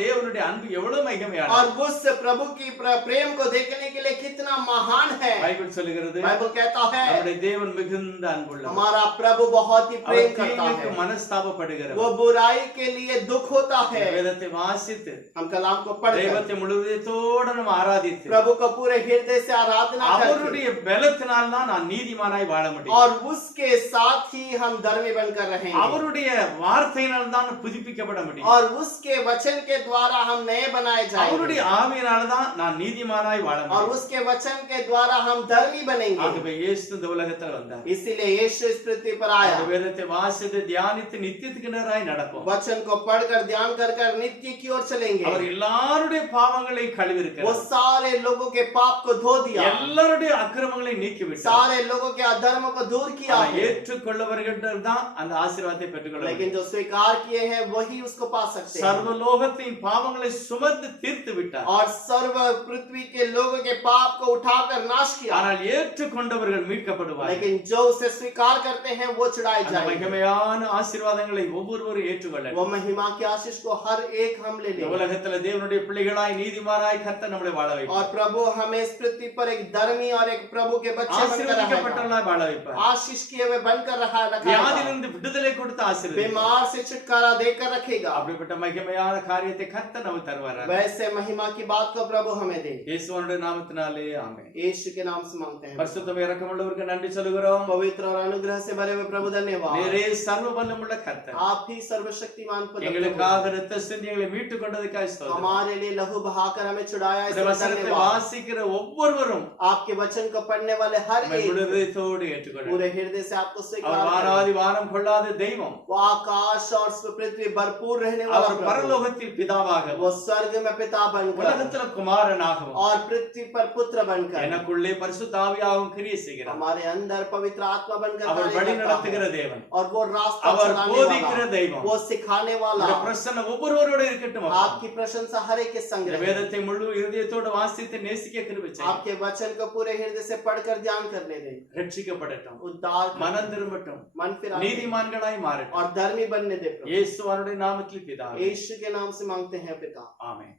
தேவனுடைய அன்பு எவ்வளவு மகிமையானது. और उस प्रभु की प्रेम को देखने के लिए कितना महान है. பைபிள் சொல்லுகிறது, बाइबल कहता है நம்முடைய தேவன் மிகுந்த அன்புள்ளவர். हमारा प्रभु बहुत ही प्रेम அவர் करता தீங்குக்கு है, மனஸ்தாபப்படுகிறவர். वो बुराई के लिए दुख होता है. வேதத்தை வாசித்து हम कलाम को पढ़कर தெய்வத்தை முழுவதோடு நம்ம ஆராதித்து प्रभु को पूरे हृदय से आराधना करके, அவருடைய பலத்தினால் தான் நான் நீதிமானாய் வாழ முடியும். और उसके साथ ही हम धर्मी बनकर रहेंगे. அவருடைய வார்த்தையினால் தான் புதுப்பிக்கப்பட முடியும். और उसके वचन के द्वारा हम नए बनाए जाएंगे. அவருடைய ஆவியினால தான் நான் நீதிமானாய் வாழ और முடியும். उसके वचन के द्वारा हम धर्मी बनेंगे. ஆகவே இயேசு இந்த உலகத்தில் வந்தார். इसीलिए यीशु इस पृथ्वी पर आया. அந்த வேதத்தை வாசித்து தியானித்து நித்தியத்துக்கு நேராய் நடப்போம். वचन को पढ़कर ध्यान कर कर नित्य की ओर चलेंगे. அவர் எல்லாருடைய பாவங்களை கழுவி वो இருக்கிறார். सारे लोगों के पाप को धो दिया, எல்லாருடைய அக்கிரமங்களை நீக்கி விட்டார். सारे लोगों के अधर्म को दूर किया ஆனா है. ஏற்றுக்கொள்ளவர்கள் தான் அந்த ஆசீர்வாதத்தை பெற்றுக்கொள்ள लेकिन முடியும். जो स्वीकार किए हैं वही उसको पा सकते हैं. சர்வலோகத்தின் பாவங்களை சுமந்து தீர்த்து விட்டார். और सर्व पृथ्वी के लोगों के पाप को उठाकर नाश किया. ஆனால் ஏற்றுக்கொண்டவர்கள் மீட்கப்படுவார்கள். लेकिन जो उसे स्वीकार करते हैं वो छुड़ाए அந்த जाएंगे. மகிமையான ஆசீர்வாதங்களை ஒவ்வொருவரும் ஏற்றுக்கொள்ள वो महिमा की आशीष को हर एक हम ले இந்த लेंगे. உலகத்துல தேவனுடைய பிள்ளைகளாய் நீதிமானாய் கர்த்தர் நம்மளை வாழ வைப்பார். और प्रभु हमें इस पृथ्वी पर एक धर्मी और एक प्रभु के बच्चे बनकर रखेगा. ஆசீர்வதிக்கப்பட்டவர்களாய் வாழ வைப்பார். आशीष किए हुए बनकर रखेगा. வியாதியிலிருந்து விடுதலை கொடுத்து ஆசீர்வதிப்பார். बीमार से छुटकारा देकर रखेगा. அப்படிப்பட்ட மகிமையான காரியத்தை கர்த்தர் நமக்கு தருவார். वैसे महिमा की बात को प्रभु हमें दे. இயேசுவினுடைய நாமத்தினாலே ஆமென். यीशु के नाम से मांगते हैं. பரிசுத்தம் இரக்கமுள்ளவருக்கு நன்றி சொல்கிறோம். पवित्र और अनुग्रह से भरे हुए प्रभु धन्यवाद. நீரே சர்வ வல்லமுள்ள கர்த்தர். आप ही सर्वशक्तिमान प्रभु. எங்களுக்காக இரத்த சிந்தி எங்களை மீட்டுக் கொண்டதற்காக ஸ்தோத்திரம். हमारे लिए लहू बहाकर हमें छुड़ाया, இந்த इसलिए வசனத்தை धन्यवाद. வாசிக்கிற ஒவ்வொருவரும் आपके वचन को पढ़ने वाले हर உம்மை एक முழுதயத்தோடு ஏற்றுக்கொள்ளும். पूरे हृदय से आपको அவர் स्वीकार करें. வானாதி வானம் கொள்ளாத தெய்வம். वो आकाश और पृथ्वी भरपूर रहने वाला அவர் प्रभु. பரலோகத்தில் பிதாவாகவும் वो स्वर्ग में पिता बनकर உலகத்துல குமாரனாகவும் और पृथ्वी पर पुत्र बनकर எனக்குள்ளே பரிசுத்த ஆவியாகவும் கிரியை செய்கிறார். हमारे अंदर पवित्र आत्मा बनकर அவர் कार्य வழி करता நடத்துகிற है. தேவன். और वो रास्ता அவர் चलाने போதிக்கிற वाला, தெய்வம். वो सिखाने वाला. இந்த பிரசன்னம் ஒவ்வொருவரோடு இருக்கட்டும். அப்பா. आपकी प्रशंसा हर एक के संग இந்த रहे. வேதத்தை முழு இருதயத்தோடு வாசித்து நேசிக்க கிருபை செய்யும். आपके वचन को पूरे हृदय से पढ़कर ध्यान करने दे. ரட்சிக்கப்படட்டும். उद्धार कर, மனம் திரும்பட்டும். मन फिरा दे நீதிமான்களாய் மாறட்டும். और धर्मी बनने दे प्रभु. இயேசுவினுடைய நாமத்தில் பிதாவே. यीशु के नाम से मांगते हैं पिता. ஆமென்.